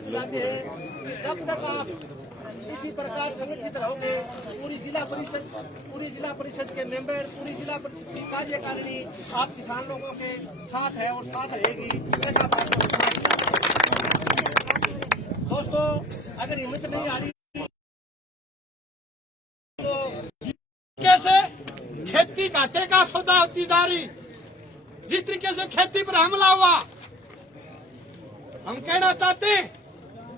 विश्वास दिलाते हैं कि जब तक आप इसी प्रकार संगठित रहोगे, पूरी जिला परिषद के मेंबर, पूरी जिला परिषद की कार्यकारिणी आप किसान लोगों के साथ है और साथ रहेगी। ऐसा दोस्तों, अगर हिम्मत नहीं आ रही तो कैसे खेती घाटे का सौदा होती जा रही, जिस तरीके से खेती पर हमला हुआ, हम कहना चाहते हैं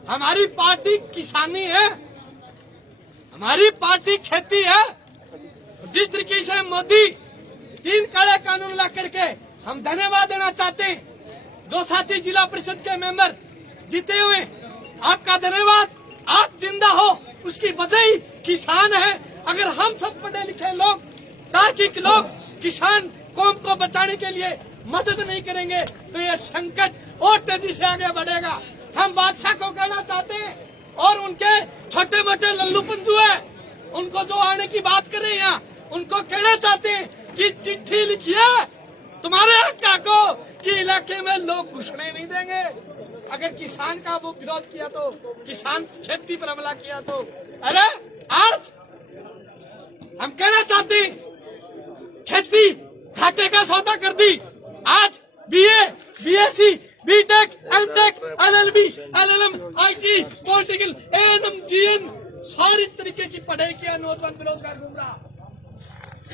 हमारी पार्टी किसानी है, हमारी पार्टी खेती है। जिस तरीके से मोदी 3 काले कानून ला करके हम धन्यवाद देना चाहते हैं। जो साथी जिला परिषद के मेंबर जीते हुए, आपका धन्यवाद। आप जिंदा हो उसकी वजह ही किसान है। अगर हम सब पढ़े लिखे लोग, तार्किक लोग किसान कौम को बचाने के लिए मदद नहीं करेंगे तो ये संकट और तेजी से आगे बढ़ेगा। हम बादशाह को कहना चाहते हैं और उनके छोटे मोटे लल्लू पंजू है, उनको जो आने की बात कर रहे हैं, उनको कहना चाहते हैं कि चिट्ठी लिखिए तुम्हारे हक्का को कि इलाके में लोग घुसने नहीं देंगे। अगर किसान का वो विरोध किया तो, किसान खेती पर हमला किया तो, अरे आज हम कहना चाहते हैं खेती घाटे का सौदा कर दी। आज BA, BSc, BTech, MTech, LLB, LLM, IT, political, ANM, GN सारी तरीके की पढ़ाई किया, नौजवान बेरोजगार घूम रहा,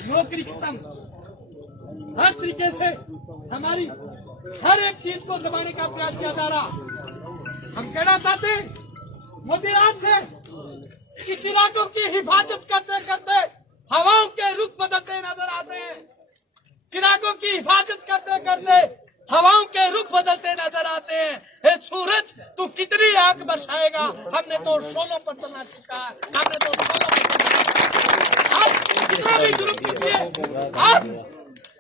नौकरी खत्म। हर तरीके से हमारी हर एक चीज को दबाने का प्रयास किया जा रहा। हम कहना चाहते हैं मोदी राज से कि चिरागों की हिफाजत करते करते हवाओं के रुख बदलते नजर आते हैं। चिरागों की हिफाजत करते करते हवाओं के रुख बदलते नजर आते हैं। हे सूरज, तू कितनी आग बरसाएगा? हमने तो शोलों पर चलना सीखा, हमने तो शोलों पर आप कितना भी जुर्म कीजिए, आप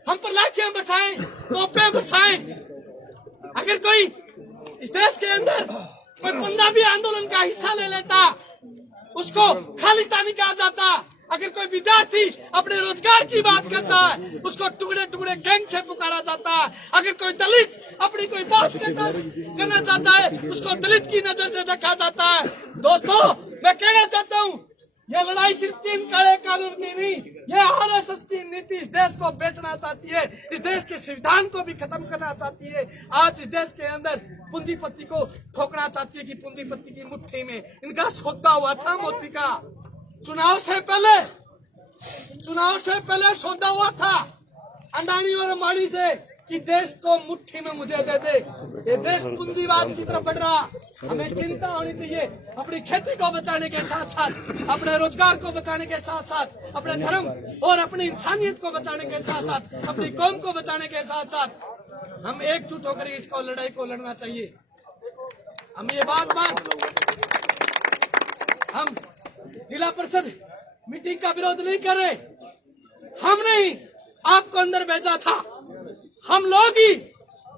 हम पर लाठियां बरसाएं, तोपें बरसाएं। अगर कोई इस देश के अंदर कोई पंजाबी आंदोलन का हिस्सा ले लेता, उसको खालिस्तानी कहा जाता। अगर कोई विद्यार्थी अपने रोजगार की बात करता है, उसको टुकड़े टुकड़े गैंग से पुकारा जाता है। अगर कोई दलित अपनी कोई बात करना चाहता है, उसको दलित की नजर से देखा जाता है। दोस्तों, मैं कहना चाहता हूँ यह लड़ाई सिर्फ 3 काले कानून की नहीं, यह RSS की नीति इस देश को बेचना चाहती है, इस देश के संविधान को भी खत्म करना चाहती है। आज इस देश के अंदर पूंजीपति को ठोकना चाहती है कि पूंजीपति की मुट्ठी में इनका सौदा हुआ था। मोदी का चुनाव से पहले सौदा हुआ था अंडानी और अंबानी से कि देश को मुट्ठी में मुझे दे दे। ये देश पूंजीवाद की तरफ बढ़ रहा। हमें चिंता होनी चाहिए अपनी खेती को बचाने के साथ साथ, अपने रोजगार को बचाने के साथ साथ, अपने धर्म और अपनी इंसानियत को बचाने के साथ साथ, अपनी कौम को बचाने के साथ साथ हम एकजुट होकर इसको लड़ाई को लड़ना चाहिए। हम ये बात हम जिला परिषद मीटिंग का विरोध नहीं कर रहे। हमने ही आपको अंदर भेजा था। हम लोग ही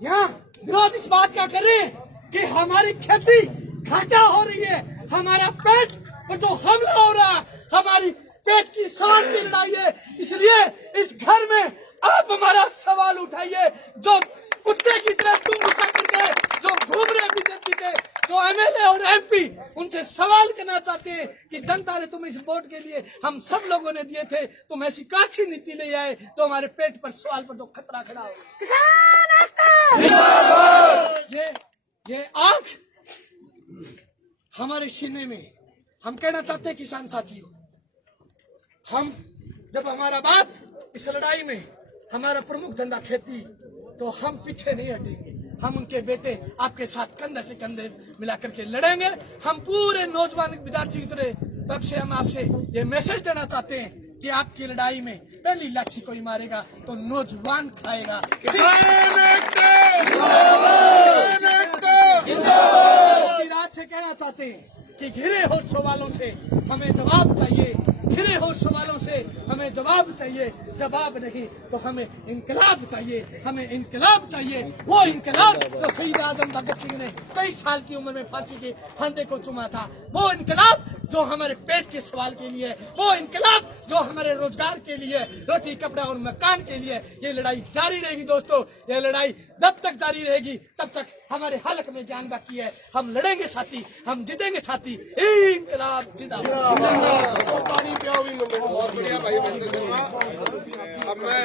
यहाँ विरोध इस बात का कर रहे हैं कि हमारी खेती घाटा हो रही है, हमारा पेट पर जो हमला हो रहा है, हमारी पेट की सांस की लड़ाई है। इसलिए इस घर में आप हमारा सवाल उठाइए। जो कुत्ते की तरह तुम गुस्सा करके जो घूम रहे बीजेपी के, जो MLA और MP, उनसे सवाल करना चाहते हैं कि जनता ने तुम इस वोट के लिए हम सब लोगों ने दिए थे, तुम ऐसी काशी नीति ले आए तो हमारे पेट पर सवाल पर जो खतरा खड़ा हो। ये आग हमारे सीने में। हम कहना चाहते हैं किसान साथियों, हम जब हमारा बात इस लड़ाई में, हमारा प्रमुख धंधा खेती, तो हम पीछे नहीं हटेंगे। हम उनके बेटे आपके साथ कंधे से कंधे मिलाकर के लड़ेंगे। हम पूरे नौजवान विद्यार्थी की तरफ से हम आपसे ये मैसेज देना चाहते हैं कि आपकी लड़ाई में पहली लाठी कोई मारेगा तो नौजवान खाएगा। राज से कहना चाहते हैं कि घिरे हो सवालों से हमें जवाब चाहिए, घिरे हो सवालों से हमें जवाब चाहिए। जवाब नहीं तो हमें इनकलाब चाहिए, हमें इनकलाब चाहिए। वो इनकलाब जो शहीद आजम भगत सिंह ने 23 साल की उम्र में फांसी के फंदे को चुमा था, वो इनकलाब जो हमारे पेट के सवाल के लिए, वो इनकलाब जो हमारे रोजगार के लिए, रोटी कपड़ा और मकान के लिए। ये लड़ाई जारी रहेगी दोस्तों, ये लड़ाई जब तक जारी रहेगी तब तक हमारे हलक में जान बाकी है। हम लड़ेंगे साथी, हम जीतेंगे साथी। इनकलाब जिंदाबाद। बहुत बढ़िया भाई महेंद्र शर्मा। अब मैं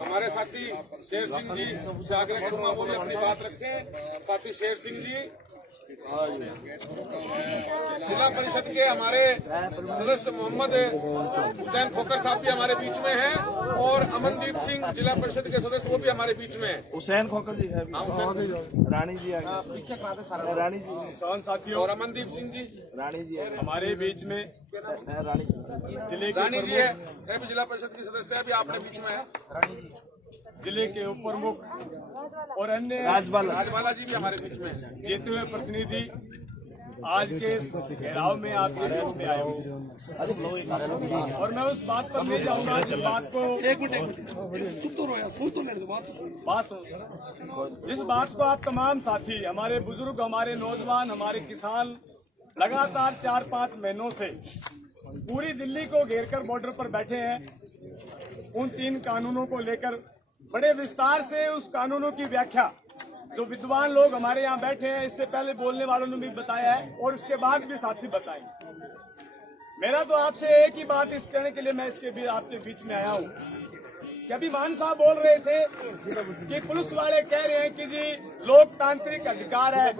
हमारे साथी शेर सिंह जी से आग्रह करूंगा वो भी अपनी बात रखें। साथी शेर सिंह जी जिला परिषद के हमारे सदस्य मोहम्मद हुसैन खोकर साहब भी हमारे बीच में हैं और अमनदीप सिंह जिला परिषद के सदस्य वो भी हमारे बीच में हैं। हुसैन खोकर जी है, रानी जी आ गए, रानी जी किसान साथियों और अमनदीप सिंह जी रानी जी है, हमारे बीच में रानी रानी जी है, ये भी जिला परिषद की सदस्य है, भी आपने बीच में है। जिले के उप प्रमुख और अन्य राजबाला जी भी हमारे बीच में हैं। जीते हुए प्रतिनिधि आज के घेराव में आपके बीच में आए हुए और मैं उस बात पर नहीं जाऊंगा जिस बात को जिस बात को आप तमाम साथी, हमारे बुजुर्ग, हमारे नौजवान, हमारे किसान लगातार 4-5 महीनों से पूरी दिल्ली को घेरकर बॉर्डर पर बैठे हैं। उन 3 कानूनों को लेकर बड़े विस्तार से उस कानूनों की व्याख्या जो विद्वान लोग हमारे यहाँ बैठे हैं, इससे पहले बोलने वालों ने भी बताया है और उसके बाद भी साथी बताए। मेरा तो आपसे एक ही बात इस कहने के लिए मैं इसके भी आपके बीच में आया हूँ कि अभी मान साहब बोल रहे थे कि पुलिस वाले कह रहे हैं कि जी लोकतांत्रिक अधिकार है,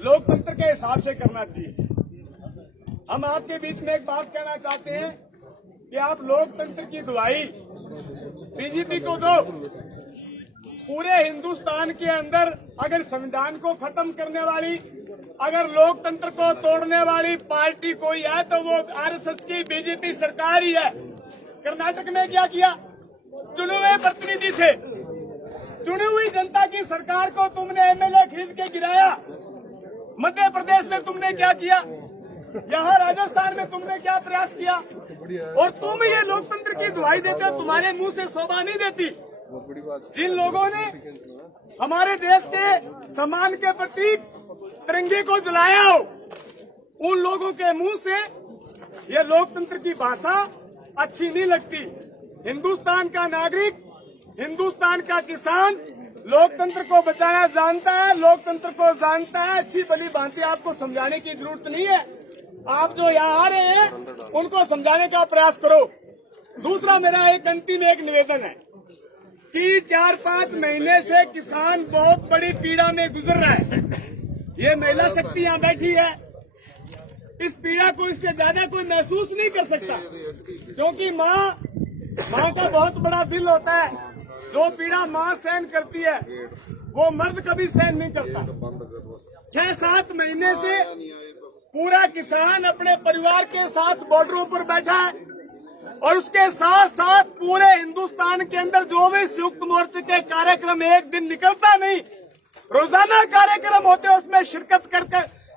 लोकतंत्र के हिसाब से करना चाहिए। हम आपके बीच में एक बात कहना चाहते हैं कि आप लोकतंत्र की दुहाई बीजेपी को दो। पूरे हिंदुस्तान के अंदर अगर संविधान को खत्म करने वाली, अगर लोकतंत्र को तोड़ने वाली पार्टी कोई है तो वो आरएसएस की बीजेपी सरकार ही है। कर्नाटक में क्या किया? चुने हुए प्रतिनिधि थे, चुनी हुई जनता की सरकार को तुमने एमएलए खरीद के गिराया। मध्य प्रदेश में तुमने क्या किया? यहाँ राजस्थान में तुमने क्या प्रयास किया? और तुम ये लोकतंत्र की दुहाई देते हो, तुम्हारे मुंह से शोभा नहीं देती। जिन लोगों ने हमारे देश के सम्मान के प्रतीक तिरंगे को जलाया हो, उन लोगों के मुंह से ये लोकतंत्र की भाषा अच्छी नहीं लगती। हिंदुस्तान का नागरिक, हिंदुस्तान का किसान लोकतंत्र को बचाना जानता है, लोकतंत्र को जानता है। अच्छी भली भांति आपको समझाने की जरूरत नहीं है। आप जो यहाँ आ रहे हैं उनको समझाने का प्रयास करो। दूसरा मेरा एक अंतिम एक निवेदन है कि 4-5 महीने से किसान बहुत बड़ी पीड़ा में गुजर रहा है। ये महिला शक्ति यहाँ बैठी है, इस पीड़ा को इससे ज्यादा कोई महसूस नहीं कर सकता, क्योंकि माँ का बहुत बड़ा दिल होता है। जो पीड़ा माँ सहन करती है वो मर्द कभी सहन नहीं करता। 6-7 महीने से पूरा किसान अपने परिवार के साथ बॉर्डरों पर बैठा है और उसके साथ साथ पूरे हिंदुस्तान के अंदर जो भी संयुक्त मोर्चे के कार्यक्रम एक दिन निकलता नहीं, रोजाना कार्यक्रम होते हैं, उसमें शिरकत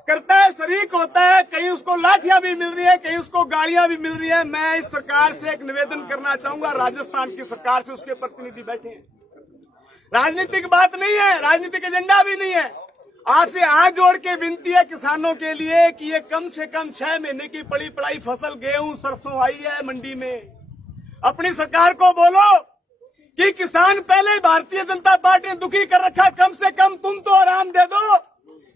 करता है, शरीक होता है। कहीं उसको लाठियां भी मिल रही है, कहीं उसको गालियां भी मिल रही है। मैं इस सरकार से एक निवेदन करना चाहूंगा, राजस्थान की सरकार से, उसके प्रतिनिधि बैठे हैं। राजनीतिक बात नहीं है, राजनीतिक एजेंडा भी नहीं है। आपसे हाथ जोड़ के विनती है किसानों के लिए कि ये कम से कम 6 महीने की पड़ी पड़ाई फसल गेहूं सरसों आई है मंडी में। अपनी सरकार को बोलो कि किसान पहले ही भारतीय जनता पार्टी ने दुखी कर रखा, कम से कम तुम तो आराम दे दो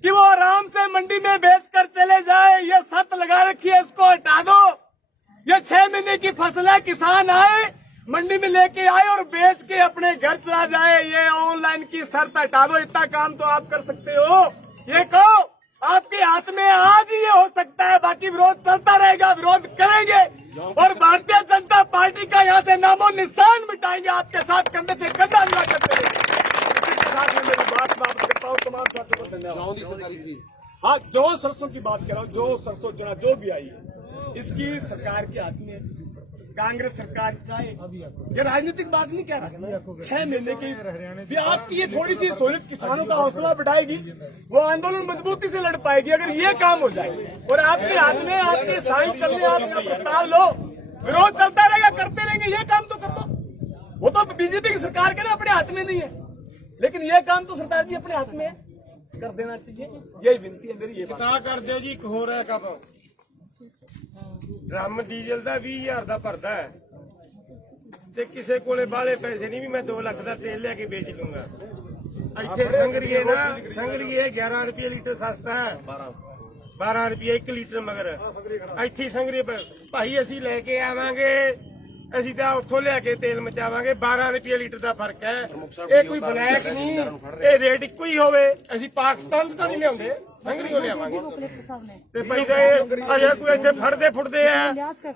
कि वो आराम से मंडी में बेचकर चले जाए। ये शर्त लगा रखी है, इसको हटा दो। ये 6 महीने की फसल है, किसान आए मंडी में लेके आए और बेच के अपने घर चला जाए। ये ऑनलाइन की शर्त हटा दो, इतना काम तो आप कर सकते हो। ये कहो आपके हाथ में आज ही ये हो सकता है, बाकी विरोध चलता रहेगा, विरोध करेंगे और भारतीय जनता पार्टी का यहाँ से नामो निशान मिटाएंगे। आपके साथ कंधे से कंधा मिला करते रहेंगे। साथ में मेरी बात समाप्त करता हूँ। तमाम साथियों को धन्यवाद। हाँ, जो सरसों की बात कर रहा हूँ, जो सरसों चना जो भी आई है, इसकी सरकार के हाथ में कांग्रेस सरकार चाहे, ये राजनीतिक बात नहीं कह रहा। 6 महीने की आपकी ये थोड़ी सी सहूलियत किसानों का हौसला बढ़ाएगी, वो आंदोलन मजबूती से लड़ पाएगी। अगर ये काम हो जाए और आपके हाथ में आपके साइन करने आप प्रस्ताव लो, विरोध चलता रहेगा, करते रहेंगे। ये काम तो कर दो। वो तो बीजेपी की सरकार के ना अपने हाथ में नहीं है, लेकिन ये काम तो सरदार जी अपने हाथ में है, कर देना चाहिए। यही विनती है मेरी। ये क्या कर दे जी, हो रहा है कब ड्रम डीजल ਦਾ 20,000 ਦਾ ਭਰਦਾ ਹੈ ਤੇ ਕਿਸੇ ਕੋਲੇ ਬਾਹਲੇ ਪੈਸੇ ਨਹੀਂ ਵੀ ਮੈਂ 2 ਲੱਖ ਦਾ ਤੇਲ ਲੈ ਕੇ ਵੇਚ ਲੂੰਗਾ। ਇੱਥੇ ਸੰਗਰੀਏ ਨਾ, ਸੰਗਰੀਏ 11 ਰੁਪਏ ਲੀਟਰ ਸਸਤਾ ਹੈ, 12 ਰੁਪਏ 1 ਲੀਟਰ ਮਗਰ ਇੱਥੇ ਸੰਗਰੀਏ ਭਾਈ ਅਸੀਂ ਲੈ ਕੇ ਆਵਾਂਗੇ, ਅਸੀਂ ਤਾਂ ਉੱਥੋਂ ਲਿਆ ਕੇ ਤੇਲ ਮਚਾਵਾਂਗੇ। 12 ਰੁਪਏ ਲੀਟਰ ਦਾ ਫਰਕ ਹੈ, ਇਹ ਕੋਈ ਬਲੈਕ ਨਹੀਂ, ਇਹ ਰੇਟ ਇੱਕੋ ਹੀ ਹੋਵੇ। ਅਸੀਂ ਪਾਕਿਸਤਾਨ ਤੋਂ ਨਹੀਂ ਲਿਆਉਂਦੇ, ਸੰਗਰੀਓ ਲਿਆਵਾਂਗੇ। ਤੇ ਭਾਈ ਤਾਂ ਅਜੇ ਕੋਈ ਇੱਥੇ ਫੜਦੇ ਫੁੱਟਦੇ ਆ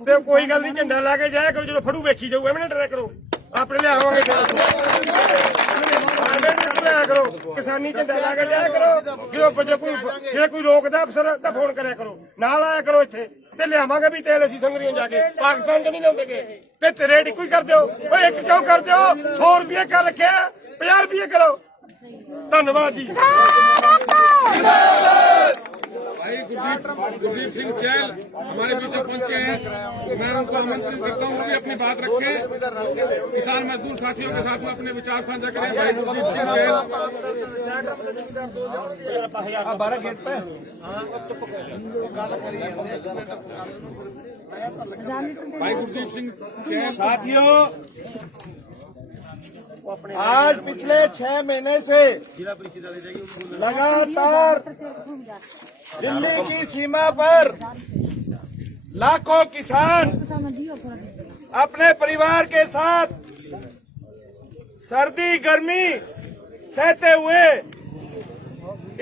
ਤੇ ਕੋਈ ਗੱਲ ਨਹੀਂ, ਝੰਡਾ ਲਾ ਕੇ ਜਾਇਆ ਕਰੋ, ਜਦੋਂ ਫੜੂ ਵੇਖੀ ਜਾਊ, ਐਵੇਂ ਨਾ ਡਰਿਆ ਕਰੋ। ਆਪਣੇ ਲਿਆਵਾਂਗੇ ਕਰੋ, ਕਿਸਾਨੀ ਝੰਡਾ ਲਾ ਕੇ ਜਾਇਆ ਕਰੋ। ਜਦੋਂ ਜੇ ਕੋਈ ਰੋਕਦਾ ਅਫਸਰ ਤਾਂ ਫੋਨ ਕਰਿਆ ਕਰੋ, ਨਾਲ ਆਇਆ ਕਰੋ ਇੱਥੇ ਤੇ ਲਿਆਵਾਂਗੇ ਵੀ ਤੇਲ ਅਸੀਂ ਸੰਗਰੀਆਂ ਜਾ ਕੇ। ਪਾਕਿਸਤਾਨ ਤੋਂ ਨਹੀਂ ਲਿਆਉਂਦੇ ਤੇ ਰੇਟ ਇੱਕੋ ਹੀ ਕਰ ਦਿਓ। ਓਏ ਇੱਕ ਕਿਉਂ ਕਰ ਦਿਓ? 100 ਰੁਪਏ ਕਰ ਰੱਖਿਆ, 50 ਰੁਪਏ ਕਰੋ। ਧੰਨਵਾਦ ਜੀ। भाई गुरदीप सिंह चैल हमारे बीच में पहुंचे हैं। मैं उनको आमंत्रित करता हूं कि अपनी बात रखें, किसान मजदूर साथियों के साथ में अपने विचार साझा करें। भाई गुरदीप सिंह चैल, भाई गुरदीप सिंह चैल। साथियों, आज पिछले 6 महीने से लगातार दिल्ली की सीमा पर लाखों किसान अपने परिवार के साथ सर्दी गर्मी सहते हुए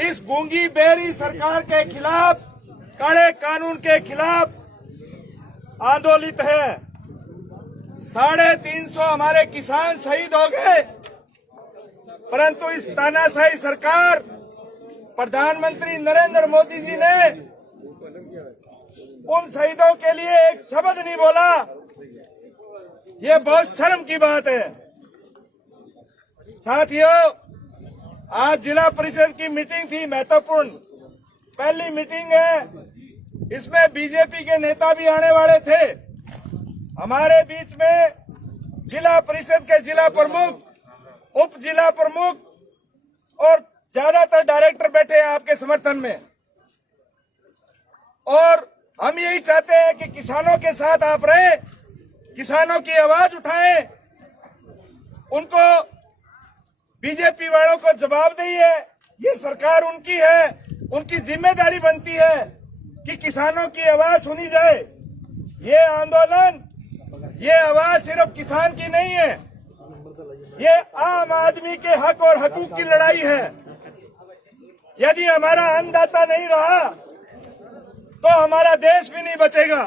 इस गूंगी बेरी सरकार के खिलाफ, कड़े कानून के खिलाफ आंदोलित है। 350 हमारे किसान शहीद हो गए, परंतु इस तानाशाही सरकार, प्रधानमंत्री नरेंद्र मोदी जी ने उन शहीदों के लिए एक शब्द नहीं बोला। ये बहुत शर्म की बात है। साथियों, आज जिला परिषद की मीटिंग थी, महत्वपूर्ण पहली मीटिंग है। इसमें बीजेपी के नेता भी आने वाले थे। हमारे बीच में जिला परिषद के जिला प्रमुख, उप जिला प्रमुख और ज्यादातर डायरेक्टर बैठे हैं आपके समर्थन में। और हम यही चाहते हैं कि किसानों के साथ आप रहे, किसानों की आवाज उठाएं, उनको, बीजेपी वालों को जवाबदेही है। ये सरकार उनकी है, उनकी जिम्मेदारी बनती है कि किसानों की आवाज सुनी जाए। ये आंदोलन, ये आवाज सिर्फ किसान की नहीं है, ये आम आदमी के हक और हकूक की लड़ाई है। यदि हमारा अन्नदाता नहीं रहा तो हमारा देश भी नहीं बचेगा।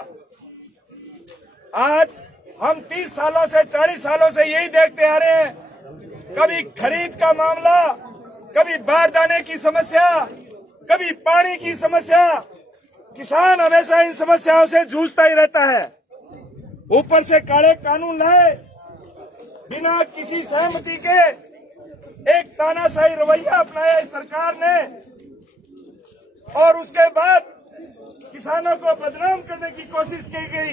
आज हम 30 सालों से, 40 सालों से यही देखते आ रहे हैं, कभी खरीद का मामला, कभी बारदाने की समस्या, कभी पानी की समस्या। किसान हमेशा इन समस्याओं से जूझता ही रहता है। ऊपर से काले कानून लाए, बिना किसी सहमति के एक तानाशाही रवैया अपनाया इस सरकार ने, और उसके बाद किसानों को बदनाम करने की कोशिश की गई।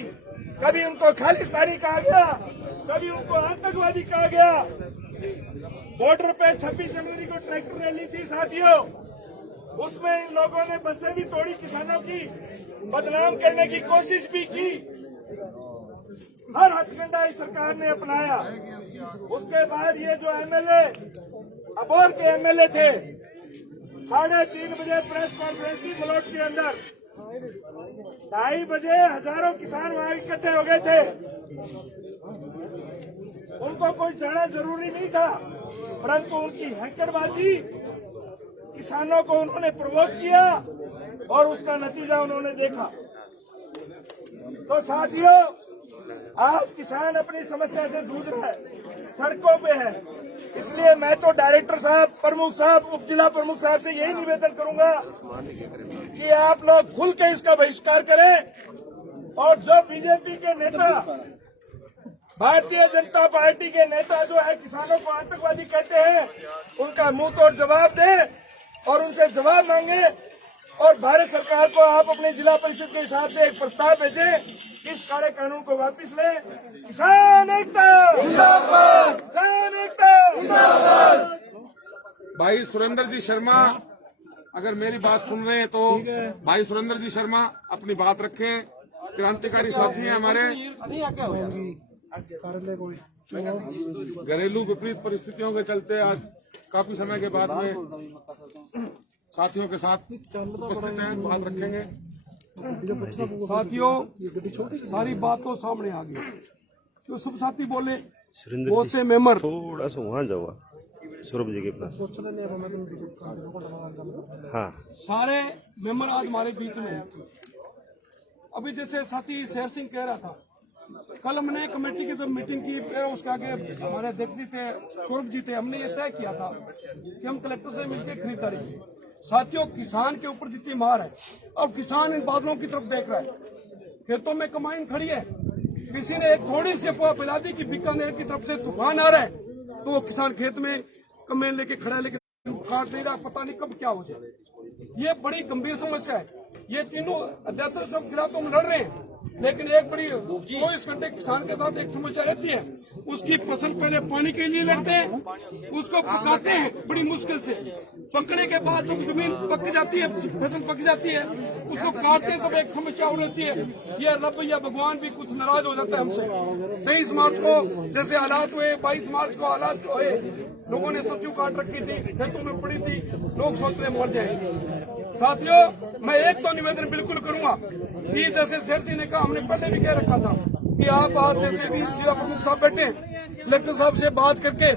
कभी उनको खालिस्तानी कहा गया, कभी उनको आतंकवादी कहा गया। बॉर्डर पे 26 जनवरी को ट्रैक्टर रैली थी साथियों, उसमें इन लोगों ने बसें भी तोड़ी, किसानों की बदनाम करने की कोशिश भी की। हर हथकंडा इस सरकार ने अपनाया। उसके बाद ये जो एमएलए, अबोर के एमएलए थे, 3:30 बजे प्रेस कॉन्फ्रेंस की मलोट के अंदर 2:30 बजे हजारों किसान वहां इकट्ठे हो गए थे। उनको कोई जाना जरूरी नहीं था, परंतु उनकी हैंकड़बाजी, किसानों को उन्होंने प्रोवोक किया और उसका नतीजा उन्होंने देखा। तो साथियों, आज किसान अपनी समस्या से जूझ रहा है, सड़कों पे है। इसलिए मैं तो डायरेक्टर साहब, प्रमुख साहब, उप जिला प्रमुख साहब से यही निवेदन करूंगा कि आप लोग खुल के इसका बहिष्कार करें। और जो बीजेपी के नेता, भारतीय जनता पार्टी के नेता जो है किसानों को आतंकवादी कहते हैं, उनका मुंह तोड़ जवाब दें और उनसे जवाब मांगे। और भारत सरकार को आप अपने जिला परिषद के हिसाब से एक प्रस्ताव भेजें, इस काले कानून को वापस लें। किसान एकता जिंदाबाद, किसान एकता जिंदाबाद। भाई सुरेंद्र जी शर्मा अगर मेरी बात सुन रहे हैं तो भाई सुरेंद्र जी शर्मा अपनी बात रखें। क्रांतिकारी साथी हैं हमारे। घरेलू विपरीत परिस्थितियों के चलते आज काफी समय के बाद में साथियों के साथ उपस्थित हैं, बात रखेंगे। साथियों, सारी बात तो सामने आ गई। जो सब साथी बोले, बहुत से मेंबर थोड़ा सा वहाँ जाओ सौरभ जी के पास। हाँ, सारे मेंबर आज हमारे बीच में हैं। अभी जैसे साथी शेर सिंह कह रहा था, कल हमने कमेटी की जब मीटिंग की, उसके आगे हमारे अध्यक्ष जी थे, सौरभ जी थे, हमने ये तय किया था कि हम कलेक्टर से मिलकर खरीदारी करें। साथियों, किसान के ऊपर जितनी मार है, अब किसान इन बादलों की तरफ देख रहा है। खेतों में कमाइन खड़ी है, किसी ने एक थोड़ी सी अफवाह फैला दी कि बीकानेर की तरफ से तूफान आ रहा है, तो वो किसान खेत में कमेन लेके खड़ा लेके काट दे रहा, पता नहीं कब क्या हो जाए। ये बड़ी गंभीर समस्या है। ये तीनों अध्यादेशों के खिलाफ तो हम लड़ रहे हैं, लेकिन एक बड़ी 24 घंटे किसान के साथ एक समस्या रहती है। उसकी फसल पहले पानी के लिए लगते हैं, उसको पकाते हैं बड़ी मुश्किल से, पकने के बाद जब जमीन पक जाती है, फसल पक जाती है, उसको काटते हैं, तब एक समस्या और रहती है। ये रब या भगवान भी कुछ नाराज हो जाता है हमसे। 23 मार्च को जैसे हालात हुए, 22 मार्च को हालात हुए, लोगों ने सब्जी काट रखी थी, खेतों में पड़ी थी, लोग सोच रहे मर जाएंगे। साथियों, मैं एक तो निवेदन बिल्कुल करूंगा कि जैसे शेर जी ने कहा, हमने पहले भी कह रखा था कि आप आज जैसे भी जिला प्रमुख साहब बैठे, कलेक्टर साहब से बात करके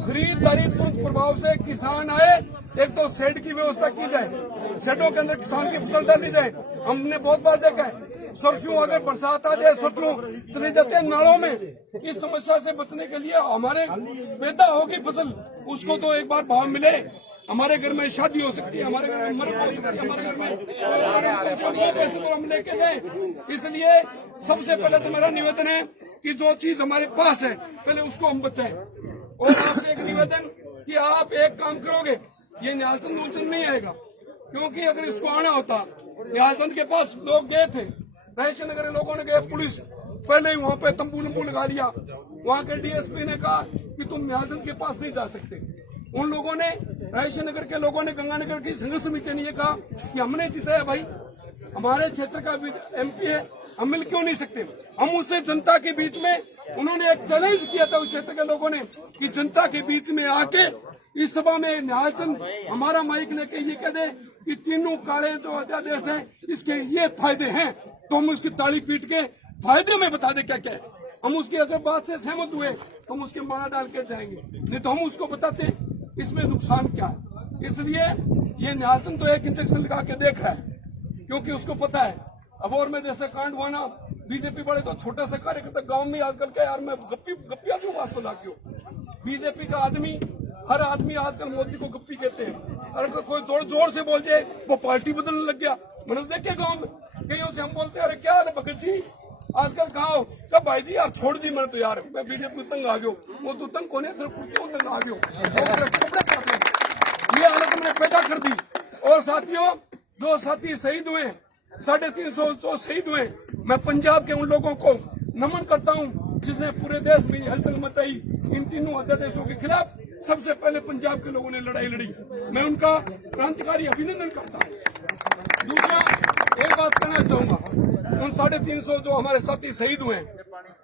खरीदारी तुरंत प्रभाव से किसान आए, एक तो शेड की व्यवस्था की जाए, शेडों के अंदर किसान की फसल डाली जाए। हमने बहुत बार देखा है, सरसों अगर बरसात आ जाए, सरसों चले जाते हैं नालों में। इस समस्या से बचने के लिए हमारे पैदा होगी फसल, उसको तो एक बार भाव मिले। हमारे घर में शादी हो सकती है, हमारे घर में मरद हो सकती है, हमारे घर में पैसे तो हम लेके जाए। इसलिए सबसे पहले तो मेरा निवेदन है कि जो चीज हमारे पास है पहले उसको हम बचाएं। और आपसे एक निवेदन कि आप एक काम करोगे, ये न्यालचंद नूलचंद नहीं आएगा, क्योंकि अगर इसको आना होता, न्यालचंद के पास लोग गए थे, वैश्य नगर के लोगों ने गए, पुलिस पहले ही वहाँ पे तंबू नंबू लगा लिया। वहाँ के डीएसपी ने कहा कि तुम न्यालचंद के पास नहीं जा सकते। उन लोगों ने, वैश्य नगर के लोगों ने, गंगानगर की संघर्ष समिति ने ये कहा कि हमने जिताया भाई, हमारे क्षेत्र का एमपी है, हम मिल क्यों नहीं सकते। हम उससे जनता के बीच में, उन्होंने एक चैलेंज किया था उस क्षेत्र के लोगों ने कि जनता के बीच में आके इस सभा में न्यालचंद हमारा माइक लेके ये कह दे कि तीनों काले जो अध्यादेश हैं इसके ये फायदे हैं, तो हम उसकी ताली पीट के फायदे में बता दे क्या क्या है। हम उसकी अगर बात से सहमत हुए तो हम उसके माला डाल के जाएंगे, नहीं तो हम उसको बताते इसमें नुकसान क्या है। इसलिए ये न्यालचंद तो एक इंजेक्शन लगा के देख रहा है, क्योंकि उसको पता है। अब और में जैसे कांड हुआ ना, बीजेपी वाले तो छोटा सा कार्यकर्ता गांव में आजकल क्या यार, मैं गप्पिया दूं वास्तव ला क्यों। बीजेपी का आदमी, हर आदमी आजकल मोदी को गप्पी कहते हैं। अगर कोई जोर से बोल जाए वो पार्टी बदलने लग गया। मैंने देखे गाँव में कहीं से हम बोलते अरे क्या है भगत जी आजकल कहाँ हो, क्या भाई जी यार छोड़ दी मैंने तो यार, मैं बीजेपी तंग आ गयो। वो तो तंग कोने तंग आ गयो, ये हालत मैंने पैदा कर दी। और साथियों, जो साथी शहीद हुए, 350 जो शहीद हुए, मैं पंजाब के उन लोगों को नमन करता हूँ जिसने पूरे देश में हलचल मचाई इन तीनों अध्यादेशों के खिलाफ। सबसे पहले पंजाब के लोगों ने लड़ाई लड़ी, मैं उनका क्रांतिकारी अभिनंदन करता हूँ। दूसरा, एक बात कहना चाहूंगा, उन 350 जो हमारे साथी शहीद हुए हैं,